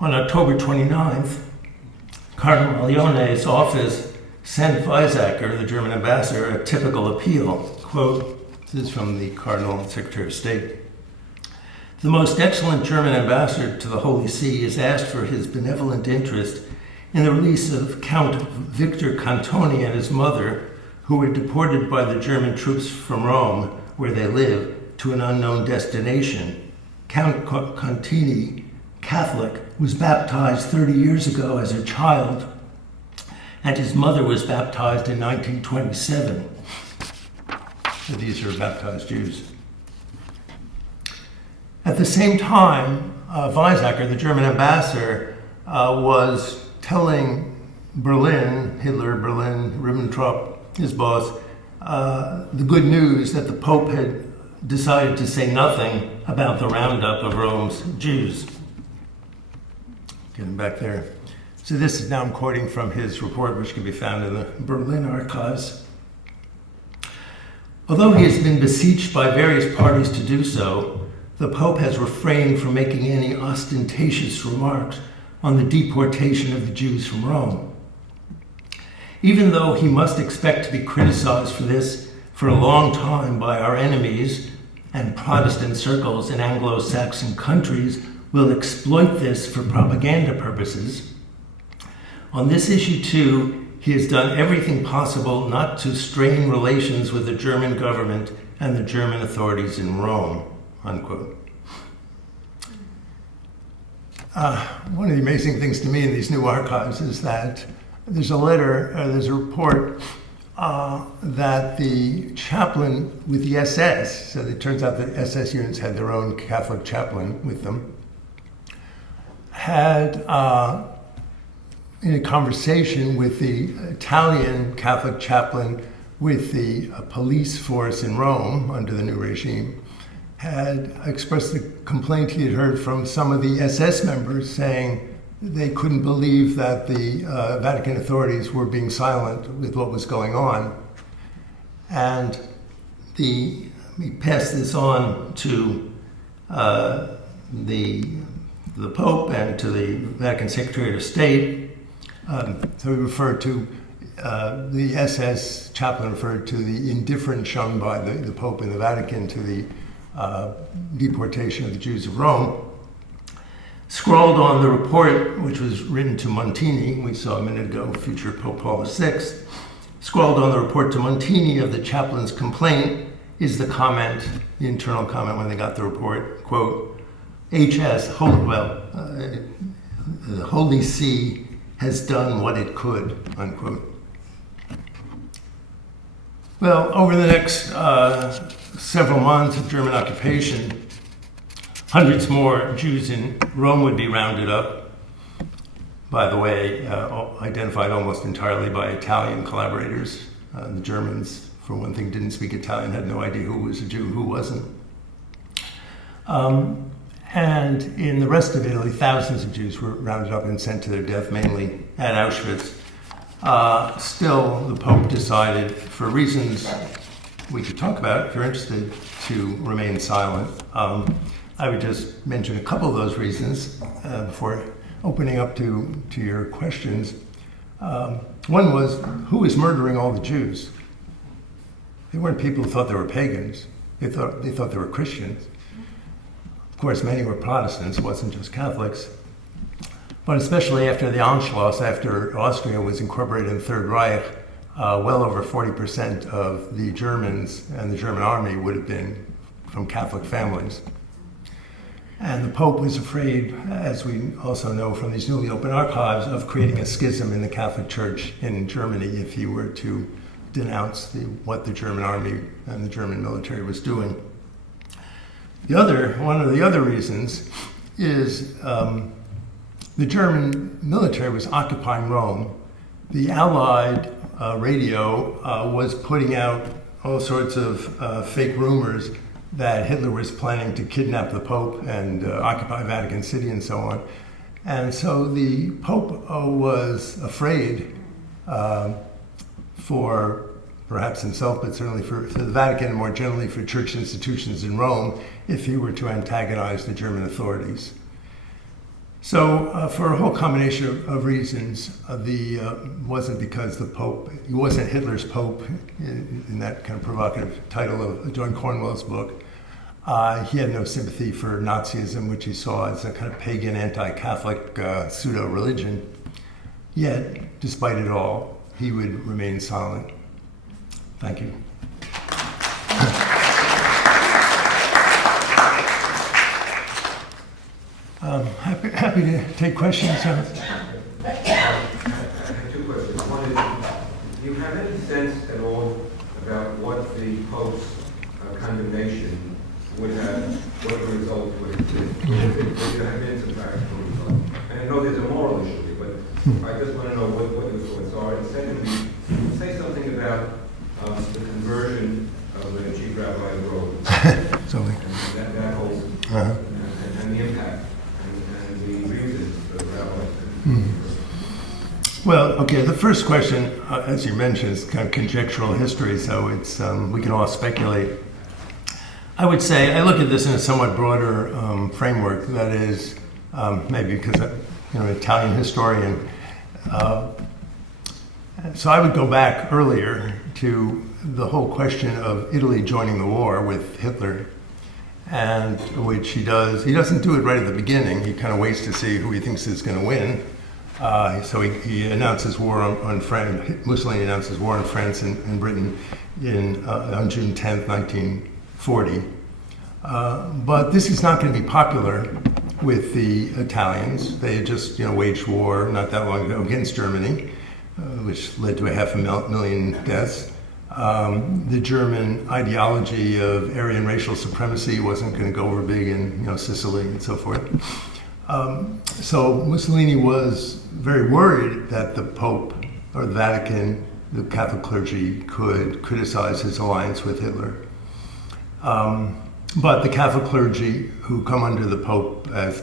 On October 29th, Cardinal Leone's office sent Weizsäcker, the German ambassador, a typical appeal. Quote, this is from the Cardinal and Secretary of State. The most excellent German ambassador to the Holy See is asked for his benevolent interest in the release of Count Victor Cantoni and his mother, who were deported by the German troops from Rome, where they live, to an unknown destination. Count Cantini, Catholic, was baptized 30 years ago as a child, and his mother was baptized in 1927. So these are baptized Jews. At the same time, Weizsäcker, the German ambassador, was telling Ribbentrop, his boss, the good news that the Pope had decided to say nothing about the roundup of Rome's Jews. Getting back there. So this is now I'm quoting from his report, which can be found in the Berlin archives. Although he has been beseeched by various parties to do so, the Pope has refrained from making any ostentatious remarks on the deportation of the Jews from Rome. Even though he must expect to be criticized for this for a long time by our enemies, and Protestant circles in Anglo-Saxon countries will exploit this for propaganda purposes, on this issue too, he has done everything possible not to strain relations with the German government and the German authorities in Rome, unquote. One of the amazing things to me in these new archives is that there's a report that the chaplain with the SS, so it turns out that SS units had their own Catholic chaplain with them, had in a conversation with the Italian Catholic chaplain with the police force in Rome under the new regime, had expressed the complaint he had heard from some of the SS members saying they couldn't believe that the Vatican authorities were being silent with what was going on. And we passed this on to the Pope and to the Vatican Secretary of State. So we referred to, the SS chaplain referred to the indifference shown by the Pope and the Vatican to the deportation of the Jews of Rome. Scrawled on the report, which was written to Montini, we saw a minute ago, future Pope Paul VI, scrawled on the report to Montini of the chaplain's complaint is the comment, the internal comment when they got the report, quote, HS, the Holy See has done what it could, unquote. Well, over the next several months of German occupation, hundreds more Jews in Rome would be rounded up. By the way, identified almost entirely by Italian collaborators. The Germans, for one thing, didn't speak Italian, had no idea who was a Jew, who wasn't. And in the rest of Italy, thousands of Jews were rounded up and sent to their death, mainly at Auschwitz. Still, the Pope decided, for reasons we could talk about if you're interested, to remain silent. I would just mention a couple of those reasons before opening up to your questions. One was, who is murdering all the Jews? They weren't people who thought they were pagans. They thought they were Christians. Of course, many were Protestants, it wasn't just Catholics. But especially after the Anschluss, after Austria was incorporated in the Third Reich, well over 40% of the Germans and the German army would have been from Catholic families. And the Pope was afraid, as we also know from these newly opened archives, of creating a schism in the Catholic Church in Germany if he were to denounce what the German army and the German military was doing. One of the other reasons is the German military was occupying Rome. The Allied radio was putting out all sorts of fake rumors that Hitler was planning to kidnap the Pope and occupy Vatican City and so on. And so the Pope was afraid for perhaps himself, but certainly for the Vatican and more generally for church institutions in Rome, if he were to antagonize the German authorities. So for a whole combination of reasons, wasn't because the Pope, he wasn't Hitler's Pope in that kind of provocative title of John Cornwell's book. He had no sympathy for Nazism, which he saw as a kind of pagan, anti-Catholic pseudo-religion. Yet, despite it all, he would remain silent. Thank you. Happy to take questions. I have two questions. One is, do you have any sense at all about what the Pope's condemnation would have, what the result would have been? Would there have been some practical result? And I know there's a moral issue, but I just want to know what your thoughts are. And secondly, say something about the conversion of the chief rabbi of Rome. And that whole, and the impact. Well, okay, the first question, as you mentioned, is kind of conjectural history, so it's we can all speculate. I would say I look at this in a somewhat broader framework. That is, maybe because I'm an Italian historian. So I would go back earlier to the whole question of Italy joining the war with Hitler, and which he does. He doesn't do it right at the beginning. He kind of waits to see who he thinks is going to win. So he announces war on France. Mussolini announces war on France and Britain on June 10th, 1940. But this is not going to be popular with the Italians. They had just waged war not that long ago against Germany, which led to 500,000 deaths. The German ideology of Aryan racial supremacy wasn't going to go over big in Sicily and so forth. So Mussolini was very worried that the Pope or the Vatican, the Catholic clergy, could criticize his alliance with Hitler. But the Catholic clergy, who come under the Pope as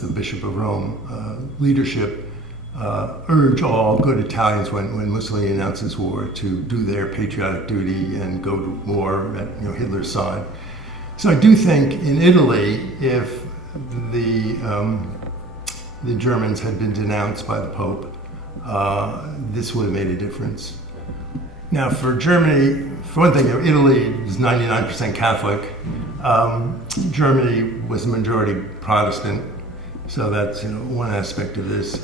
the Bishop of Rome leadership, urge all good Italians when Mussolini announces war to do their patriotic duty and go to war at Hitler's side. So I do think in Italy, if the Germans had been denounced by the Pope, this would have made a difference. Now for Germany, for one thing, Italy is 99% Catholic. Germany was a majority Protestant. So that's one aspect of this.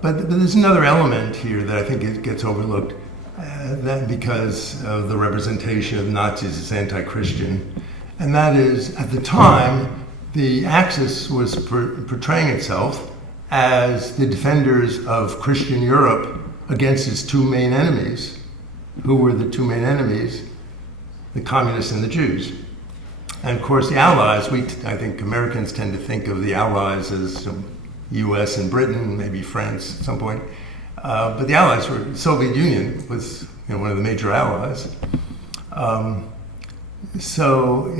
But there's another element here that I think it gets overlooked, that because of the representation of Nazis as anti-Christian, and that is at the time the Axis was portraying itself as the defenders of Christian Europe against his two main enemies. Who were the two main enemies? The communists and the Jews. And of course, the Allies, I think Americans tend to think of the Allies as US and Britain, maybe France at some point. But the Allies were, the Soviet Union was one of the major allies. So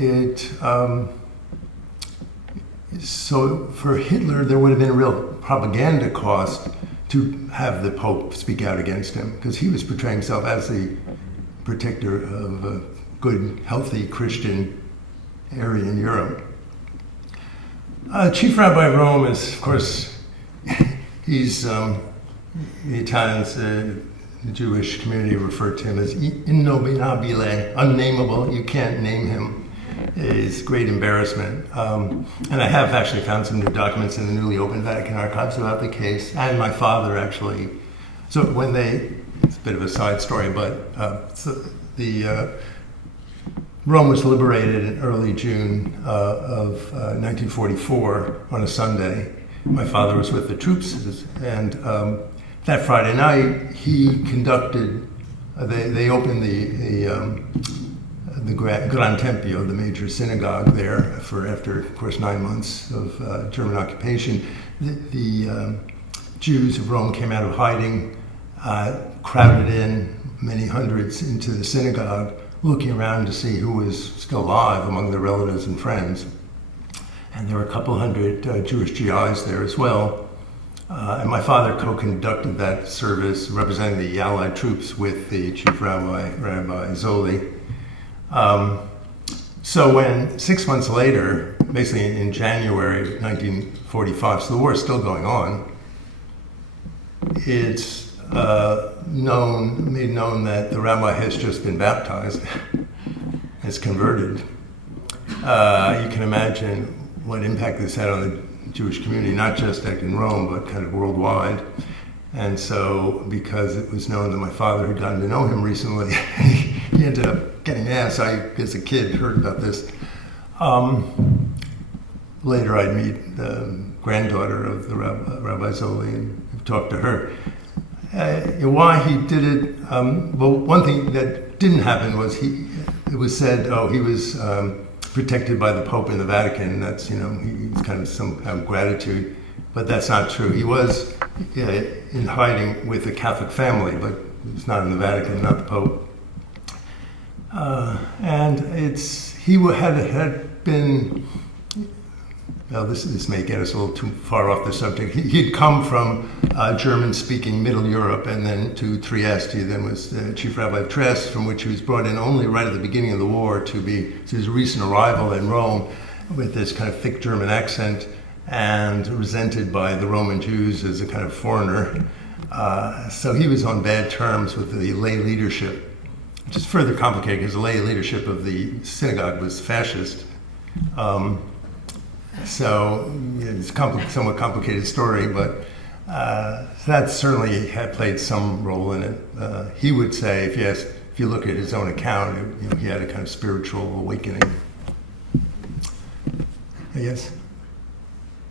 for Hitler, there would have been a real propaganda cost to have the Pope speak out against him, because he was portraying himself as the protector of a good, healthy Christian area in Europe. Chief Rabbi of Rome is, of course, he's the Italians, the Jewish community referred to him as innominabile, unnameable. You can't name him. It's great embarrassment. And I have actually found some new documents in the newly opened Vatican archives about the case. And my father actually, so when it's a bit of a side story, but Rome was liberated in early June of 1944 on a Sunday. My father was with the troops, and that Friday night he conducted. They opened the Gran Tempio, the major synagogue there, after, of course, 9 months of German occupation. The Jews of Rome came out of hiding, crowded in, many hundreds, into the synagogue, looking around to see who was still alive among their relatives and friends. And there were a couple hundred Jewish GIs there as well. And my father co-conducted that service, representing the Allied troops with the chief rabbi, Rabbi Zoli. So when 6 months later, basically in January 1945, so the war is still going on, it's made known that the rabbi has just been baptized, has converted. You can imagine what impact this had on the Jewish community, not just in Rome, but kind of worldwide. And so, because it was known that my father had gotten to know him recently, he ended up getting asked. I, as a kid, heard about this. Later, I'd meet the granddaughter of the Rabbi Zoli and talk to her. Why he did it? Well, one thing that didn't happen was it was said, he was protected by the Pope in the Vatican. That's, he's kind of somehow gratitude, but that's not true. He was in hiding with a Catholic family, but he's not in the Vatican, not the Pope. And he had been. Well, this may get us a little too far off the subject. He'd come from German-speaking Middle Europe and then to Trieste. He then was the chief rabbi of Trieste, from which he was brought in only right at the beginning of the war so his recent arrival in Rome with this kind of thick German accent and resented by the Roman Jews as a kind of foreigner. So he was on bad terms with the lay leadership, which is further complicated because the lay leadership of the synagogue was fascist. So it's a somewhat complicated story, but that certainly had played some role in it. He would say, if you look at his own account, he had a kind of spiritual awakening. Yes?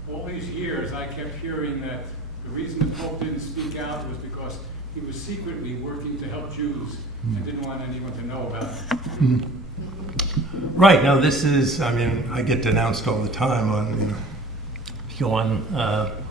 All these years, I kept hearing that the reason the Pope didn't speak out was because he was secretly working to help Jews and didn't want anyone to know about it. Right. Now, this is, I get denounced all the time on, if you go on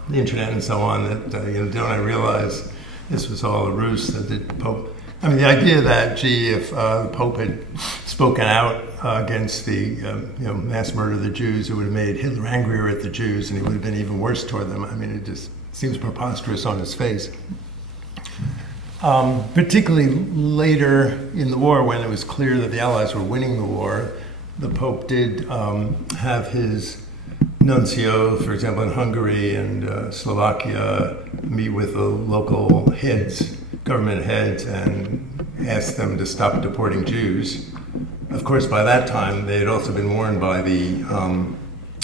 the internet and so on, that, don't I realize this was all a ruse that the Pope, the idea that, if the Pope had spoken out against the, mass murder of the Jews, it would have made Hitler angrier at the Jews and he would have been even worse toward them. It just seems preposterous on its face. Particularly later in the war, when it was clear that the Allies were winning the war, the Pope did have his nuncio, for example, in Hungary and Slovakia, meet with the local heads, government heads, and ask them to stop deporting Jews. Of course, by that time, they had also been warned by the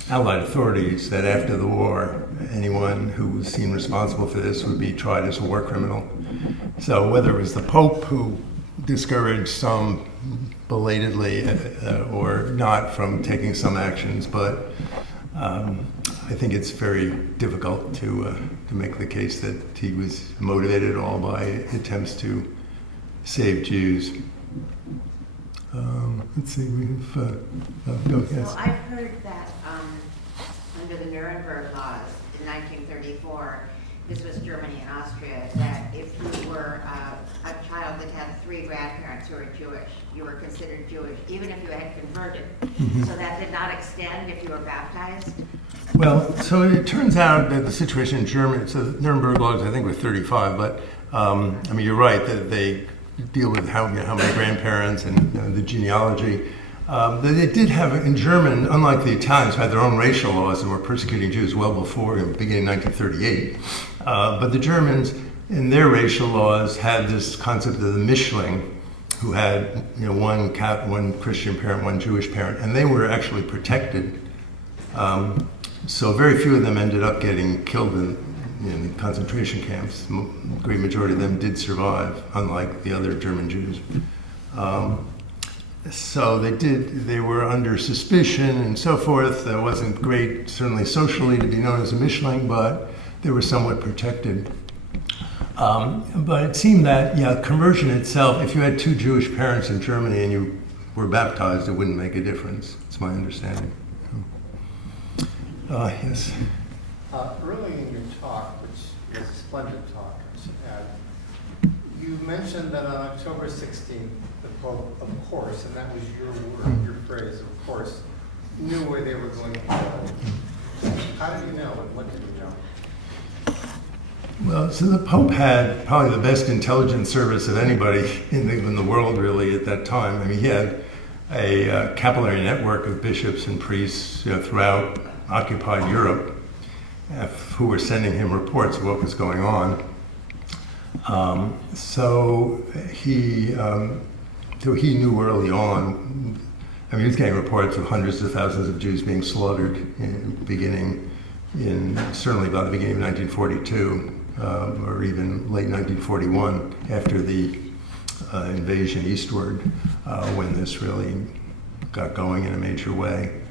Allied authorities that after the war, anyone who was seen responsible for this would be tried as a war criminal. So whether it was the Pope who discouraged some belatedly or not from taking some actions, but I think it's very difficult to make the case that he was motivated at all by attempts to save Jews. Let's see, we've, go, yes. So I've heard that under the Nuremberg laws in 1934, this was Germany and Austria, that if you were a child that had 3 grandparents who were Jewish, you were considered Jewish, even if you had converted. So that did not extend if you were baptized? Well, so it turns out that the situation in Germany, so the Nuremberg laws, I think, were 35, but I mean, you're right that they deal with how many grandparents and the genealogy. They did have, in German, unlike the Italians, who had their own racial laws and were persecuting Jews well before, beginning in 1938. But the Germans, in their racial laws, had this concept of the Mischling, who had one Christian parent, one Jewish parent, and they were actually protected. So very few of them ended up getting killed in concentration camps. The great majority of them did survive, unlike the other German Jews. So they were under suspicion and so forth. It wasn't great, certainly socially, to be known as a Mischling, but they were somewhat protected. But it seemed that, conversion itself, if you had 2 Jewish parents in Germany and you were baptized, it wouldn't make a difference. It's my understanding. Yes. Early in your talk, which was a splendid talk, I should add, you mentioned that on October 16th, the Pope, of course, and that was your word, your phrase, of course, knew where they were going to go. How did you know, and what did you know? Well, so the Pope had probably the best intelligence service of anybody in the world, really, at that time. I mean, he had a capillary network of bishops and priests throughout occupied Europe who were sending him reports of what was going on. So he knew early on. I mean, he was getting reports of hundreds of thousands of Jews being slaughtered, certainly about the beginning of 1942, or even late 1941, after the invasion eastward, when this really got going in a major way.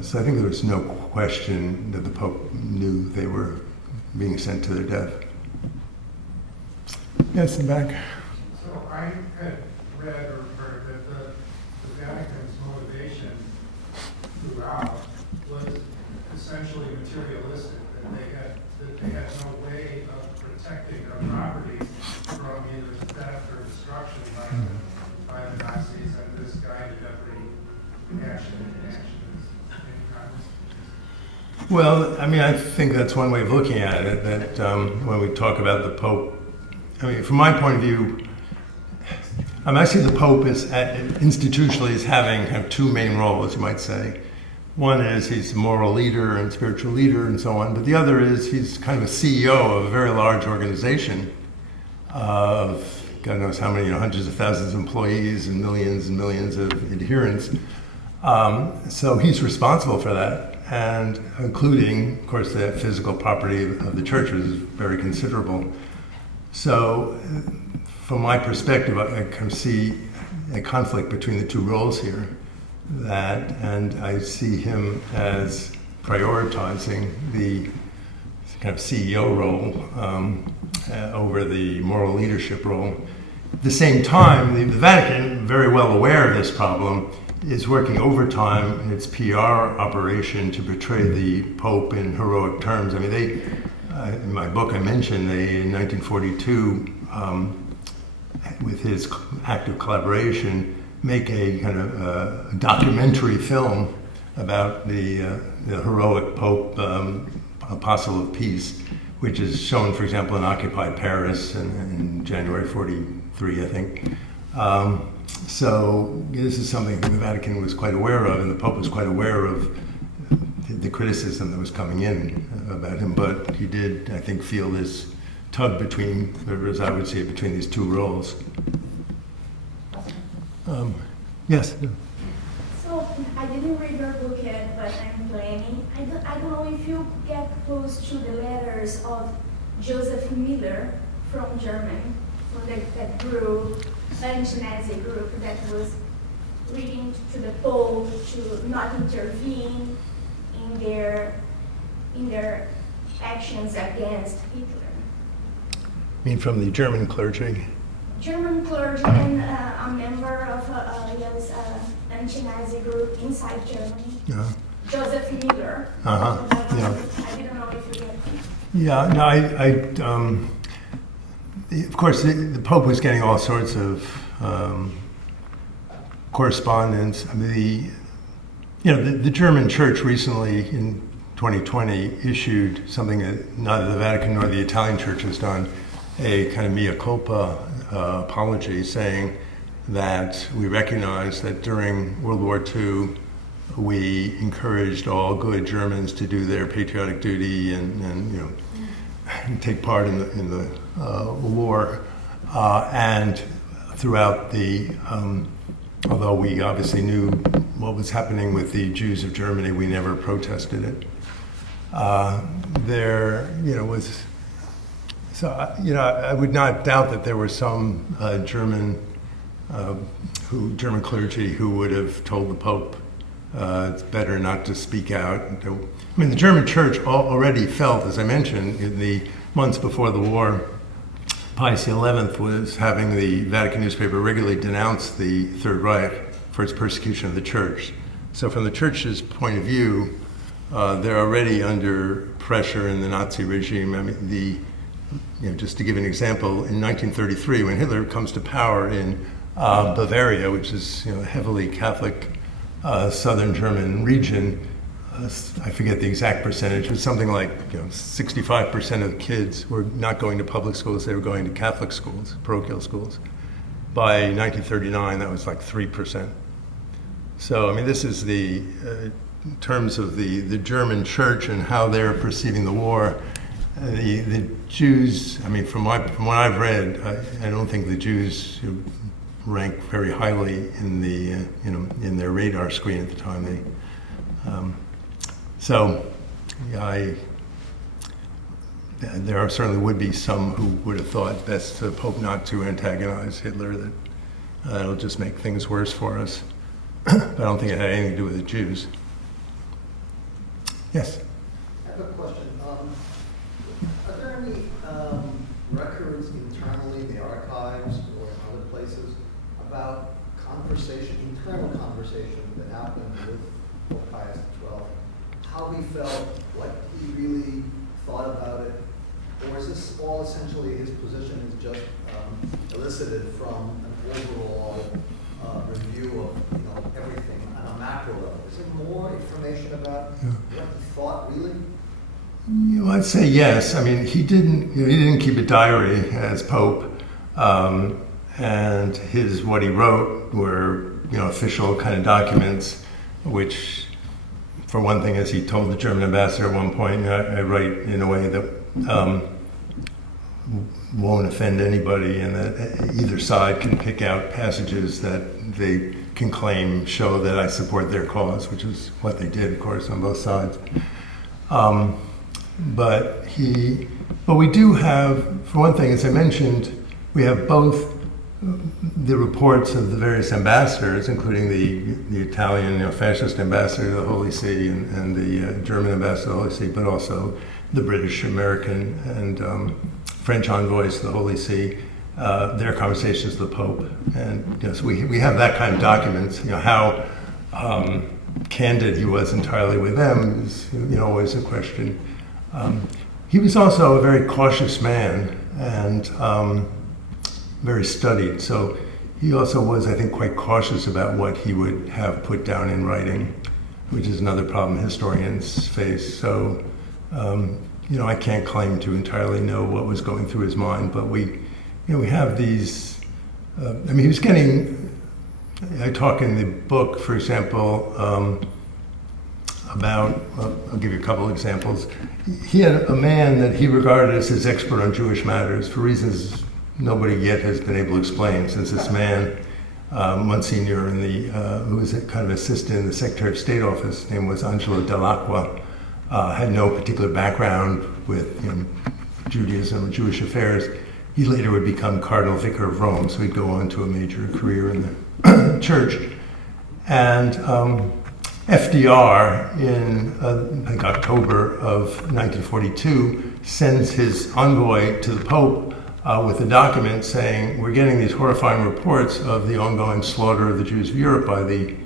So I think there was no question that the Pope knew they were being sent to their death. Yes, in back. So I had read or heard that the Vatican's motivation throughout was essentially materialistic, that they had no way of protecting their property from either theft or destruction by the Nazis, and this guided every action and action. Well, I mean, I think that's one way of looking at it, that when we talk about the Pope, I mean, from my point of view, I see the Pope as institutionally as having kind of 2 main roles, you might say. One is he's a moral leader and spiritual leader and so on, but the other is he's kind of a CEO of a very large organization of God knows how many, hundreds of thousands of employees and millions of adherents. So he's responsible for that. And including, of course, the physical property of the church was very considerable. So from my perspective, I can see a conflict between the 2 roles here, and I see him as prioritizing the kind of CEO role over the moral leadership role. At the same time, the Vatican, very well aware of this problem, is working overtime in its PR operation to portray the Pope in heroic terms. I mean, in my book I mentioned, in 1942, with his active collaboration, make a kind of a documentary film about the heroic Pope, Apostle of Peace, which is shown, for example, in occupied Paris in January 43, I think. So this is something the Vatican was quite aware of, and the Pope was quite aware of the criticism that was coming in about him. But he did, I think, feel this tug between, or as I would say, between these 2 roles. Yes. So I didn't read your book yet, but I'm planning. I don't know if you get close to the letters of Joseph Miller from Germany, from that group, anti-Nazi group that was reading to the Pope to not intervene in their in their actions against Hitler. I mean, from the German clergy? German clergy and a member of anti-Nazi group inside Germany, Yeah. Joseph Miller. Uh-huh. Yeah. I didn't know if you get it. Yeah, no, of course, the Pope was getting all sorts of correspondence. I mean, the German Church recently in 2020 issued something that neither the Vatican nor the Italian Church has done, a kind of mea culpa apology, saying that we recognize that during World War II, we encouraged all good Germans to do their patriotic duty and take part in the war, and throughout the although we obviously knew what was happening with the Jews of Germany, we never protested it. There was, so I would not doubt that there were some German clergy who would have told the Pope it's better not to speak out. I mean, the German Church already felt, as I mentioned, in the months before the war, Pius XI was having the Vatican newspaper regularly denounce the Third Reich for its persecution of the Church. So from the Church's point of view, they're already under pressure in the Nazi regime. I mean, just to give an example, in 1933, when Hitler comes to power in Bavaria, which is a heavily Catholic southern German region, I forget the exact percentage, but something like 65% of kids were not going to public schools, they were going to Catholic schools, parochial schools. By 1939, that was like 3%. So, I mean, this is in terms of the German Church and how they're perceiving the war. The Jews, I mean, from what I've read, I don't think the Jews rank very highly in the in their radar screen at the time. There certainly would be some who would have thought best for the Pope not to antagonize Hitler, that it'll just make things worse for us. But I don't think it had anything to do with the Jews. Yes? I have a question. Are there any records internally in the archives or in other places about internal conversation that happened with Pope Pius XII? How he felt, what he really thought about it? Or is this all essentially his position is just elicited from an overall review of everything on a macro level? Is there more information about what he thought really? Well, I'd say yes. I mean, he didn't keep a diary as Pope, and what he wrote were official kind of documents, which, for one thing, as he told the German ambassador at one point, I write in a way that won't offend anybody, and that either side can pick out passages that they can claim show that I support their cause, which is what they did, of course, on both sides. But we do have, for one thing, as I mentioned, we have both the reports of the various ambassadors, including the Italian fascist ambassador to the Holy See and the German ambassador to the Holy See, but also the British, American, and French envoys to the Holy See, their conversations with the Pope. And so we have that kind of documents. How candid he was entirely with them is always a question. He was also a very cautious man and very studied. So he also was, I think, quite cautious about what he would have put down in writing, which is another problem historians face. So, I can't claim to entirely know what was going through his mind, but we have these, he was getting, I talk in the book, for example, about, I'll give you a couple examples. He had a man that he regarded as his expert on Jewish matters for reasons nobody yet has been able to explain, since this man, Monsignor, who was a kind of assistant in the Secretary of State office, his name was Angelo Dell'Acqua, had no particular background with Judaism or Jewish affairs. He later would become Cardinal Vicar of Rome, so he'd go on to a major career in the church. And FDR in, I think, October of 1942 sends his envoy to the Pope with a document saying, we're getting these horrifying reports of the ongoing slaughter of the Jews of Europe by the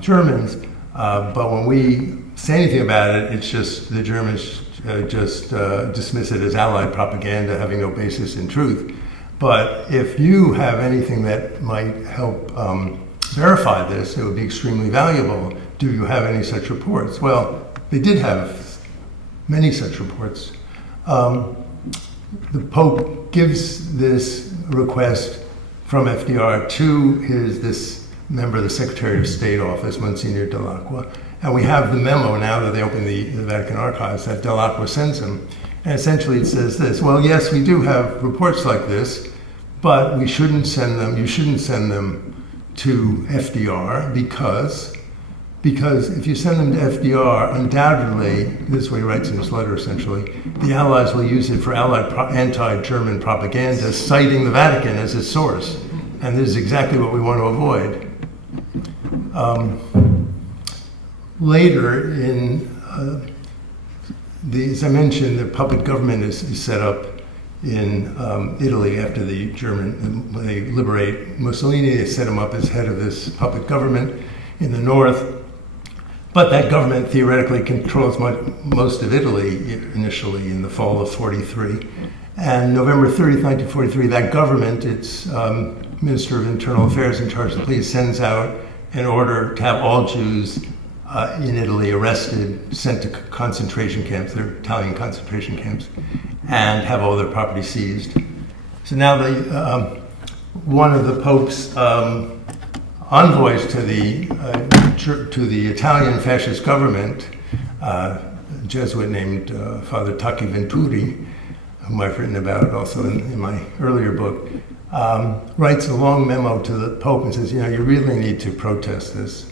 Germans, but when we say anything about it, it's just the Germans just dismiss it as Allied propaganda having no basis in truth. But if you have anything that might help verify this, it would be extremely valuable. Do you have any such reports? Well, they did have many such reports. The Pope gives this request from FDR to this member of the Secretary of State office, Monsignor Dell'Acqua, and we have the memo now that they open the Vatican archives that Dell'Acqua sends him. And essentially it says this: well, yes, we do have reports like this, but we shouldn't send them, you shouldn't send them to FDR because if you send them to FDR, undoubtedly, this is what he writes in his letter essentially, the Allies will use it for Allied anti-German propaganda, citing the Vatican as its source. And this is exactly what we want to avoid. Later, as I mentioned, the puppet government is set up in Italy after when they liberate Mussolini. They set him up as head of this puppet government in the north. But that government theoretically controls most of Italy initially in the fall of 43. And November 30th, 1943, that government, its Minister of Internal Affairs in charge of the police, sends out an order to have all Jews in Italy arrested, sent to concentration camps, they're Italian concentration camps, and have all their property seized. So now one of the Pope's envoys to the Italian fascist government, a Jesuit named Father Tacchi Venturi, whom I've written about also in my earlier book, writes a long memo to the Pope and says, you really need to protest this.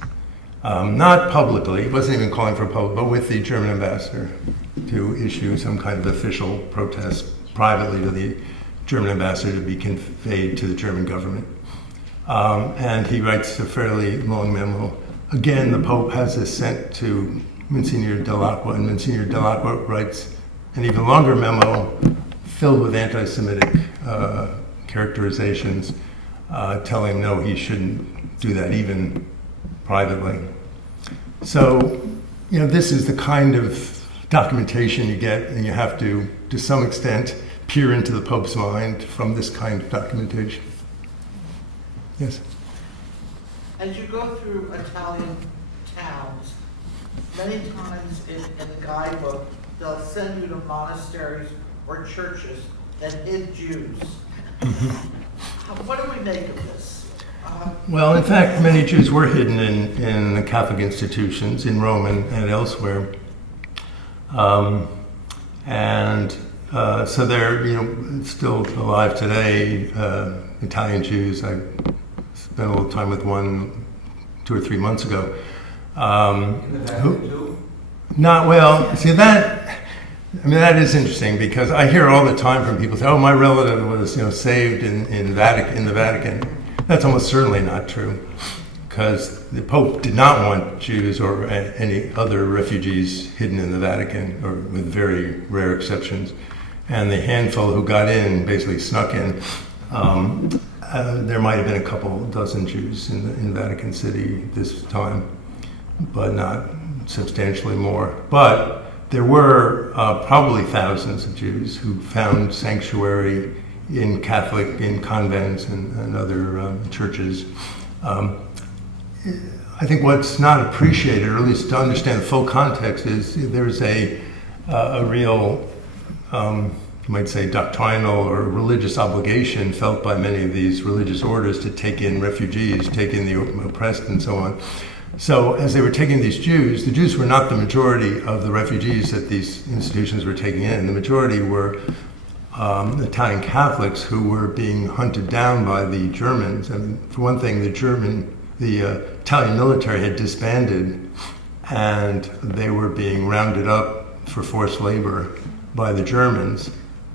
Not publicly, he wasn't even calling for public, but with the German ambassador to issue some kind of official protest privately to the German ambassador to be conveyed to the German government. And he writes a fairly long memo. Again, the Pope has this sent to Monsignor Dell'Acqua, and Monsignor Dell'Acqua writes an even longer memo filled with anti-Semitic characterizations, telling him no, he shouldn't do that even privately. So, this is the kind of documentation you get, and you have to some extent, peer into the Pope's mind from this kind of documentation. Yes? As you go through Italian towns, many times in the guidebook, they'll send you to monasteries or churches that hid Jews. What do we make of this? Well, in fact, many Jews were hidden in the Catholic institutions in Rome and elsewhere. So they're still alive today, Italian Jews. I spent a little time with one 2 or 3 months ago. In the Vatican too? Not well. See that. That is interesting because I hear all the time from people say, "Oh, my relative was, saved in the Vatican." That's almost certainly not true, because the Pope did not want Jews or any other refugees hidden in the Vatican, or with very rare exceptions. And the handful who got in basically snuck in. There might have been a couple dozen Jews in Vatican City this time, but not substantially more. But there were probably thousands of Jews who found sanctuary in convents and other churches. I think what's not appreciated, or at least to understand the full context, is there's a real, you might say, doctrinal or religious obligation felt by many of these religious orders to take in refugees, take in the oppressed, and so on. So as they were taking these Jews, the Jews were not the majority of the refugees that these institutions were taking in. The majority were Italian Catholics who were being hunted down by the Germans. For one thing, the Italian military had disbanded, and they were being rounded up for forced labor by the Germans.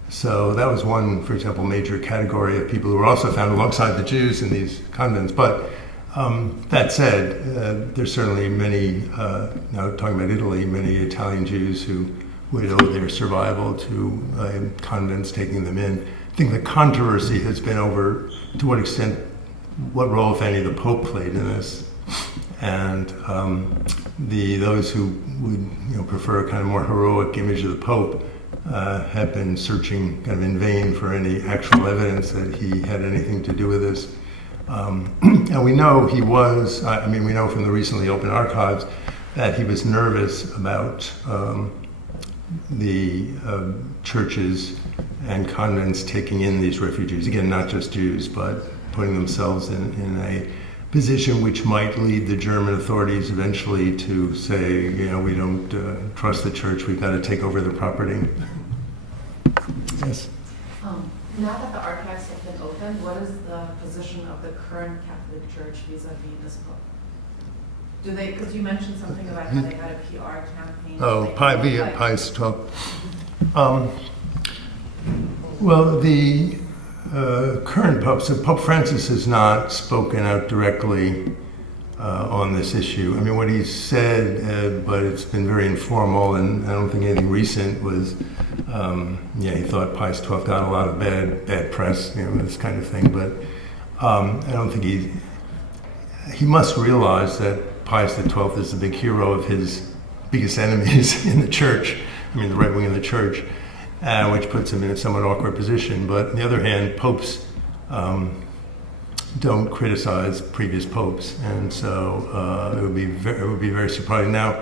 So that was one, for example, major category of people who were also found alongside the Jews in these convents. But That said, there's certainly many, now talking about Italy, many Italian Jews who would owe their survival to convents taking them in. I think the controversy has been over to what extent, what role, if any, the Pope played in this. And those who would prefer a kind of more heroic image of the Pope have been searching kind of in vain for any actual evidence that he had anything to do with this. And we know he was, we know from the recently opened archives that he was nervous about the churches and convents taking in these refugees. Again, not just Jews, but putting themselves in a position which might lead the German authorities eventually to say, we don't trust the church, we've got to take over the property. Yes? Now that the archives have been opened, what is the position of the current Catholic Church vis-a-vis this book? Do they, because you mentioned something about how they had a PR campaign. Oh, Pius XII. Well, the current Pope, so Pope Francis has not spoken out directly on this issue. I mean, what he said, but it's been very informal, and I don't think anything recent was, he thought Pius XII got a lot of bad press, this kind of thing, but I don't think he must realize that Pius XII is the big hero of his biggest enemies in the church, the right wing of the church, which puts him in a somewhat awkward position. But on the other hand, popes don't criticize previous popes, and so it would be very surprising. Now,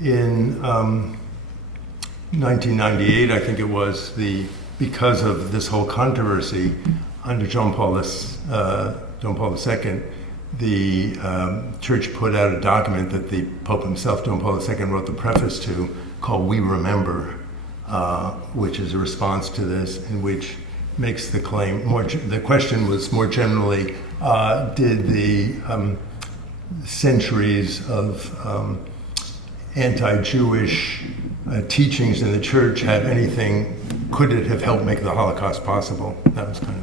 in 1998, I think it was, because of this whole controversy under John Paul II, the church put out a document that the Pope himself, John Paul II, wrote the preface to, called "We Remember," which is a response to this, in which makes the claim. The question was more generally, did the centuries of anti-Jewish teachings in the church have anything? Could it have helped make the Holocaust possible? That was kind of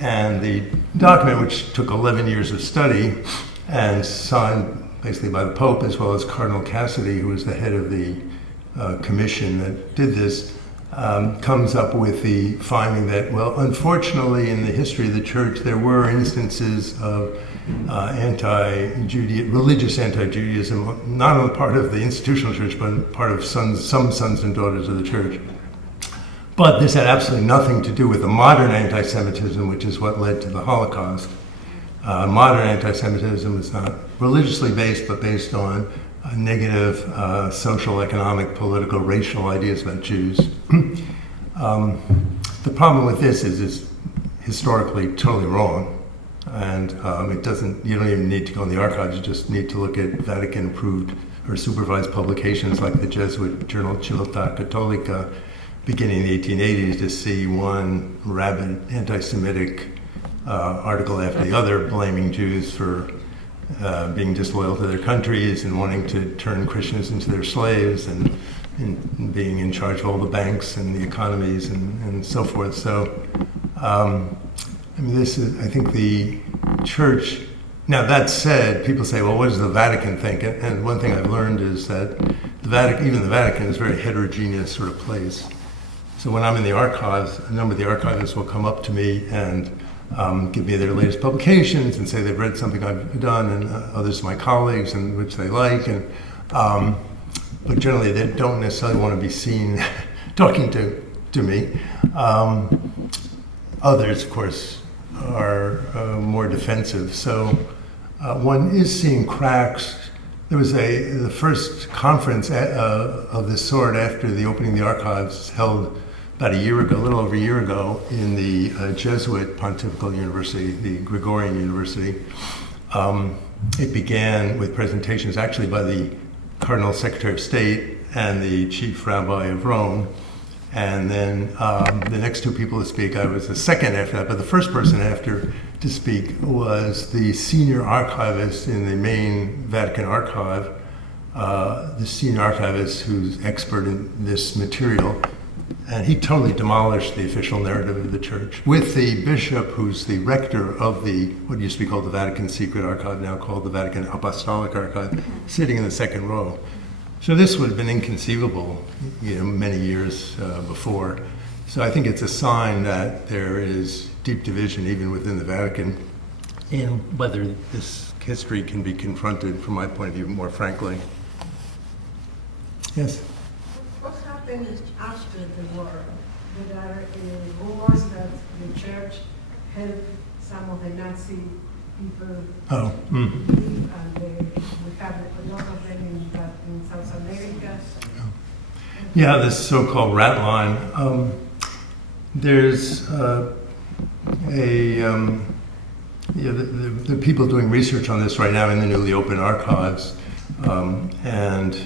and the document, which took 11 years of study and signed basically by the Pope as well as Cardinal Cassidy, who was the head of the commission that did this, comes up with the finding that, well, unfortunately, in the history of the church, there were instances of religious anti-Judaism, not on the part of the institutional church, but on the part of some sons and daughters of the church. But this had absolutely nothing to do with the modern anti-Semitism, which is what led to the Holocaust. Modern anti-Semitism is not religiously based, but based on negative social, economic, political, racial ideas about Jews. The problem with this is it's historically totally wrong. And you don't even need to go in the archives, you just need to look at Vatican approved or supervised publications like the Jesuit journal Civiltà Cattolica, beginning in the 1880s, to see one rabid anti-Semitic article after the other blaming Jews for being disloyal to their countries and wanting to turn Christians into their slaves and being in charge of all the banks and the economies and so forth. So, this is, I think, the church. Now, that said, people say, well, what does the Vatican think? And one thing I've learned is that even the Vatican is a very heterogeneous sort of place. So when I'm in the archives, a number of the archivists will come up to me and give me their latest publications and say they've read something I've done, and others of my colleagues, and which they like. And but generally, they don't necessarily want to be seen talking to me. Others, of course, are more defensive. So one is seeing cracks. There was the first conference of this sort after the opening of the archives held about a little over a year ago, in the Jesuit Pontifical University, the Gregorian University. It began with presentations actually by the Cardinal Secretary of State and the Chief Rabbi of Rome. And then the next two people to speak, I was the second after that, but the first person after to speak was the senior archivist in the main Vatican archive, the senior archivist who's expert in this material. And he totally demolished the official narrative of the church with the bishop who's the rector of the, what used to be called the Vatican Secret Archive, now called the Vatican Apostolic Archive, sitting in the second row. So this would have been inconceivable, many years before. So I think it's a sign that there is deep division even within the Vatican in whether this history can be confronted, from my point of view, more frankly. Yes? What happened after the war? There are rumors that the church helped some of the Nazi people leave, and we have a lot of them in South America. Yeah, this so-called rat line. There's the people doing research on this right now in the newly open archives, and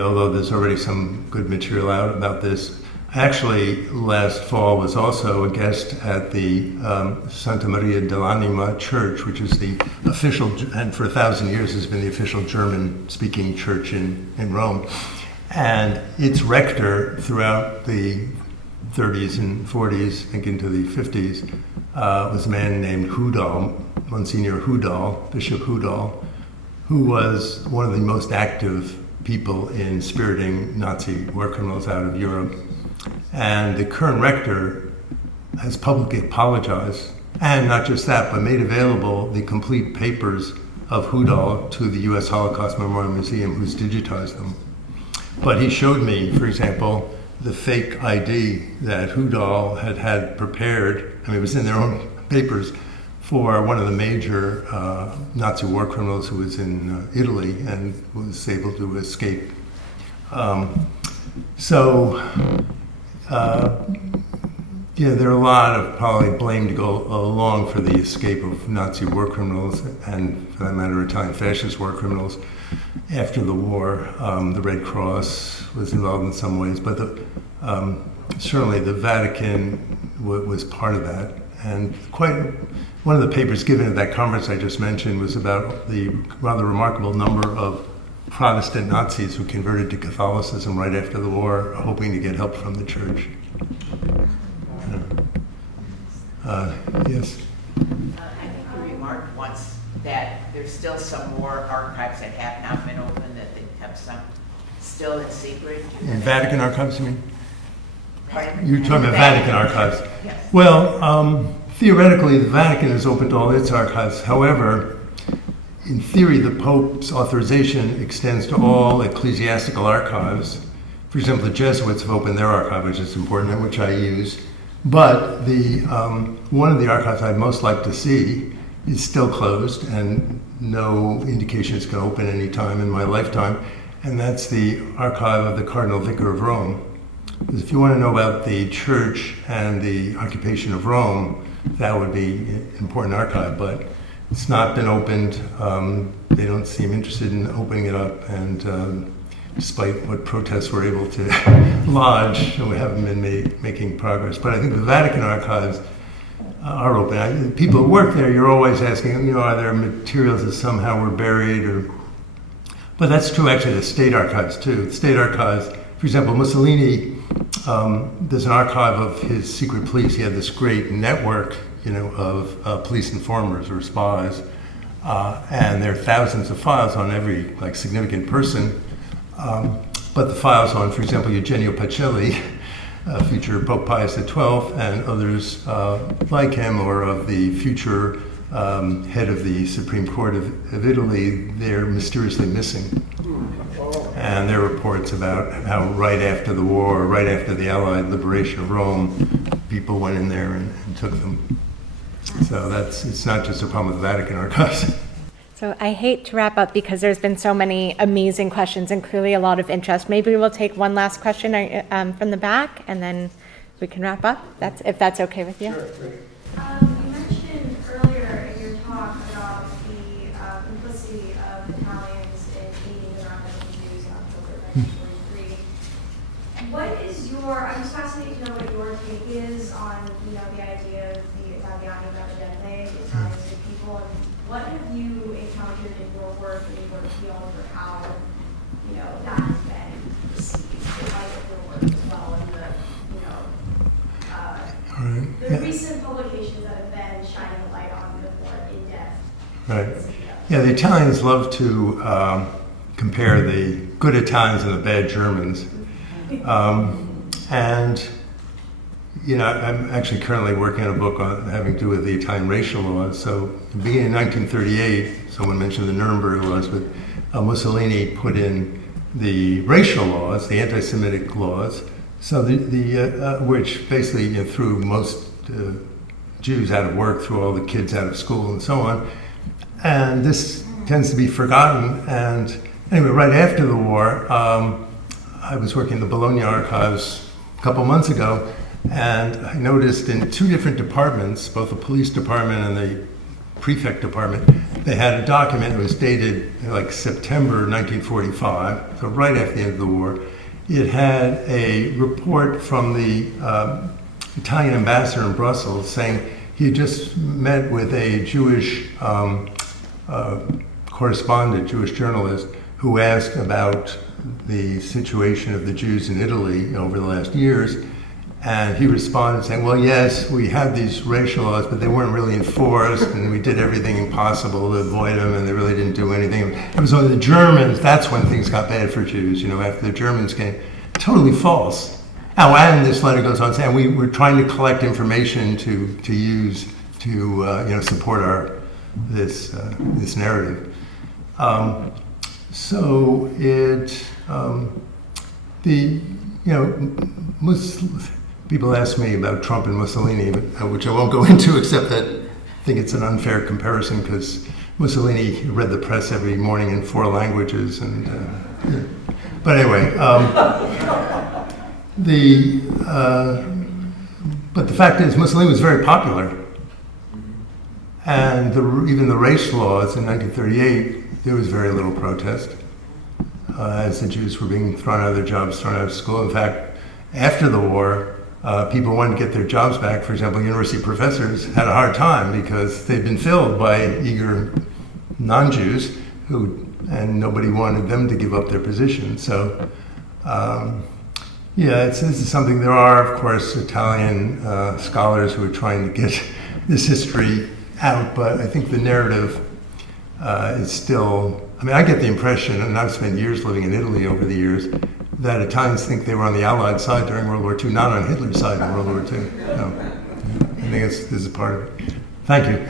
although there's already some good material out about this, actually last fall was also a guest at the Santa Maria dell'Anima Church, which is the official, and for 1,000 years has been the official German-speaking church in Rome. And its rector throughout the 30s and 40s, I think into the 50s, was a man named Hudal, Monsignor Hudal, Bishop Hudal, who was one of the most active people in spiriting Nazi war criminals out of Europe. And the current rector has publicly apologized, and not just that, but made available the complete papers of Hudal to the U.S. Holocaust Memorial Museum, who's digitized them. But he showed me, for example, the fake ID that Hudal had prepared, it was in their own papers, for one of the major Nazi war criminals who was in Italy and was able to escape. There are a lot of probably blame to go along for the escape of Nazi war criminals, and for that matter, Italian fascist war criminals. After the war, the Red Cross was involved in some ways, but certainly the Vatican was part of that. And one of the papers given at that conference I just mentioned was about the rather remarkable number of Protestant Nazis who converted to Catholicism right after the war, hoping to get help from the church. Yes? I think you remarked once that there's still some more archives that have not been opened, that they kept some still in secret. In Vatican archives, you mean? Pardon? You're talking about Vatican archives. Yes. Well, theoretically, the Vatican has opened all its archives. However, in theory, the Pope's authorization extends to all ecclesiastical archives. For example, the Jesuits have opened their archive, which is important, and which I use. But one of the archives I'd most like to see is still closed, and no indication it's going to open any time in my lifetime, and that's the archive of the Cardinal Vicar of Rome. Because if you want to know about the church and the occupation of Rome, that would be an important archive, but it's not been opened. They don't seem interested in opening it up, and despite what protests we're able to lodge, we haven't been making progress. But I think the Vatican archives are open. People who work there, you're always asking, are there materials that somehow were buried? But that's true actually of the state archives too. The state archives, for example, Mussolini, there's an archive of his secret police. He had this great network, of police informers or spies, and there are thousands of files on every significant person. But the files on, for example, Eugenio Pacelli, future Pope Pius XII, and others like him, or of the future head of the Supreme Court of Italy, they're mysteriously missing. And there are reports about how right after the war, right after the Allied liberation of Rome, people went in there and took them. So it's not just a problem with the Vatican archives. So I hate to wrap up because there's been so many amazing questions and clearly a lot of interest. Maybe we'll take one last question from the back, and then we can wrap up, if that's okay with you. Sure. You mentioned earlier in your talk about the complicity of Italians in aiding the non-Muslim Jews in October 1943. What is I'm just fascinated to know what your take is on, the idea of the Italiani Residente, the Italians as people, and what have you encountered in your work and your field for how, that has been received in light of your work as well, and the Right. The Yeah. recent publications that have been shining a light on the more in-depth. Right. Yeah, the Italians love to compare the good Italians and the bad Germans. And, you know, I'm actually currently working on a book on having to do with the Italian racial laws. So, beginning in 1938, someone mentioned the Nuremberg laws, but Mussolini put in the racial laws, the anti-Semitic laws, so which basically, you know, threw most Jews out of work, threw all the kids out of school, and so on. And this tends to be forgotten. And anyway, right after the war, I was working in the Bologna archives a couple months ago, and I noticed in two different departments, both the police department and the prefect department, they had a document that was dated like September 1945, so right after the end of the war. It had a report from the Italian ambassador in Brussels saying he had just met with a Jewish correspondent, Jewish journalist, who asked about the situation of the Jews in Italy over the last years. And he responded saying, well, yes, we had these racial laws, but they weren't really enforced, and we did everything possible to avoid them, and they really didn't do anything. It was only the Germans, that's when things got bad for Jews, you know, after the Germans came. Totally false. Oh, and this letter goes on saying, we're trying to collect information to use to, you know, support this narrative. So it, people ask me about Trump and Mussolini, which I won't go into, except that I think it's an unfair comparison because Mussolini read the press every morning in 4 languages, and yeah. But anyway, but the fact is Mussolini was very popular, and even the race laws in 1938, there was very little protest as the Jews were being thrown out of their jobs, thrown out of school. In fact, after the war, people wanted to get their jobs back. For example, university professors had a hard time because they'd been filled by eager non-Jews and nobody wanted them to give up their position. So, yeah, this is something. There are, of course, Italian scholars who are trying to get this history out, but I think the narrative is still. I mean, I get the impression, and I've spent years living in Italy over the years, that Italians think they were on the Allied side during World War II, not on Hitler's side in World War II. No. I think this is part of it. Thank you.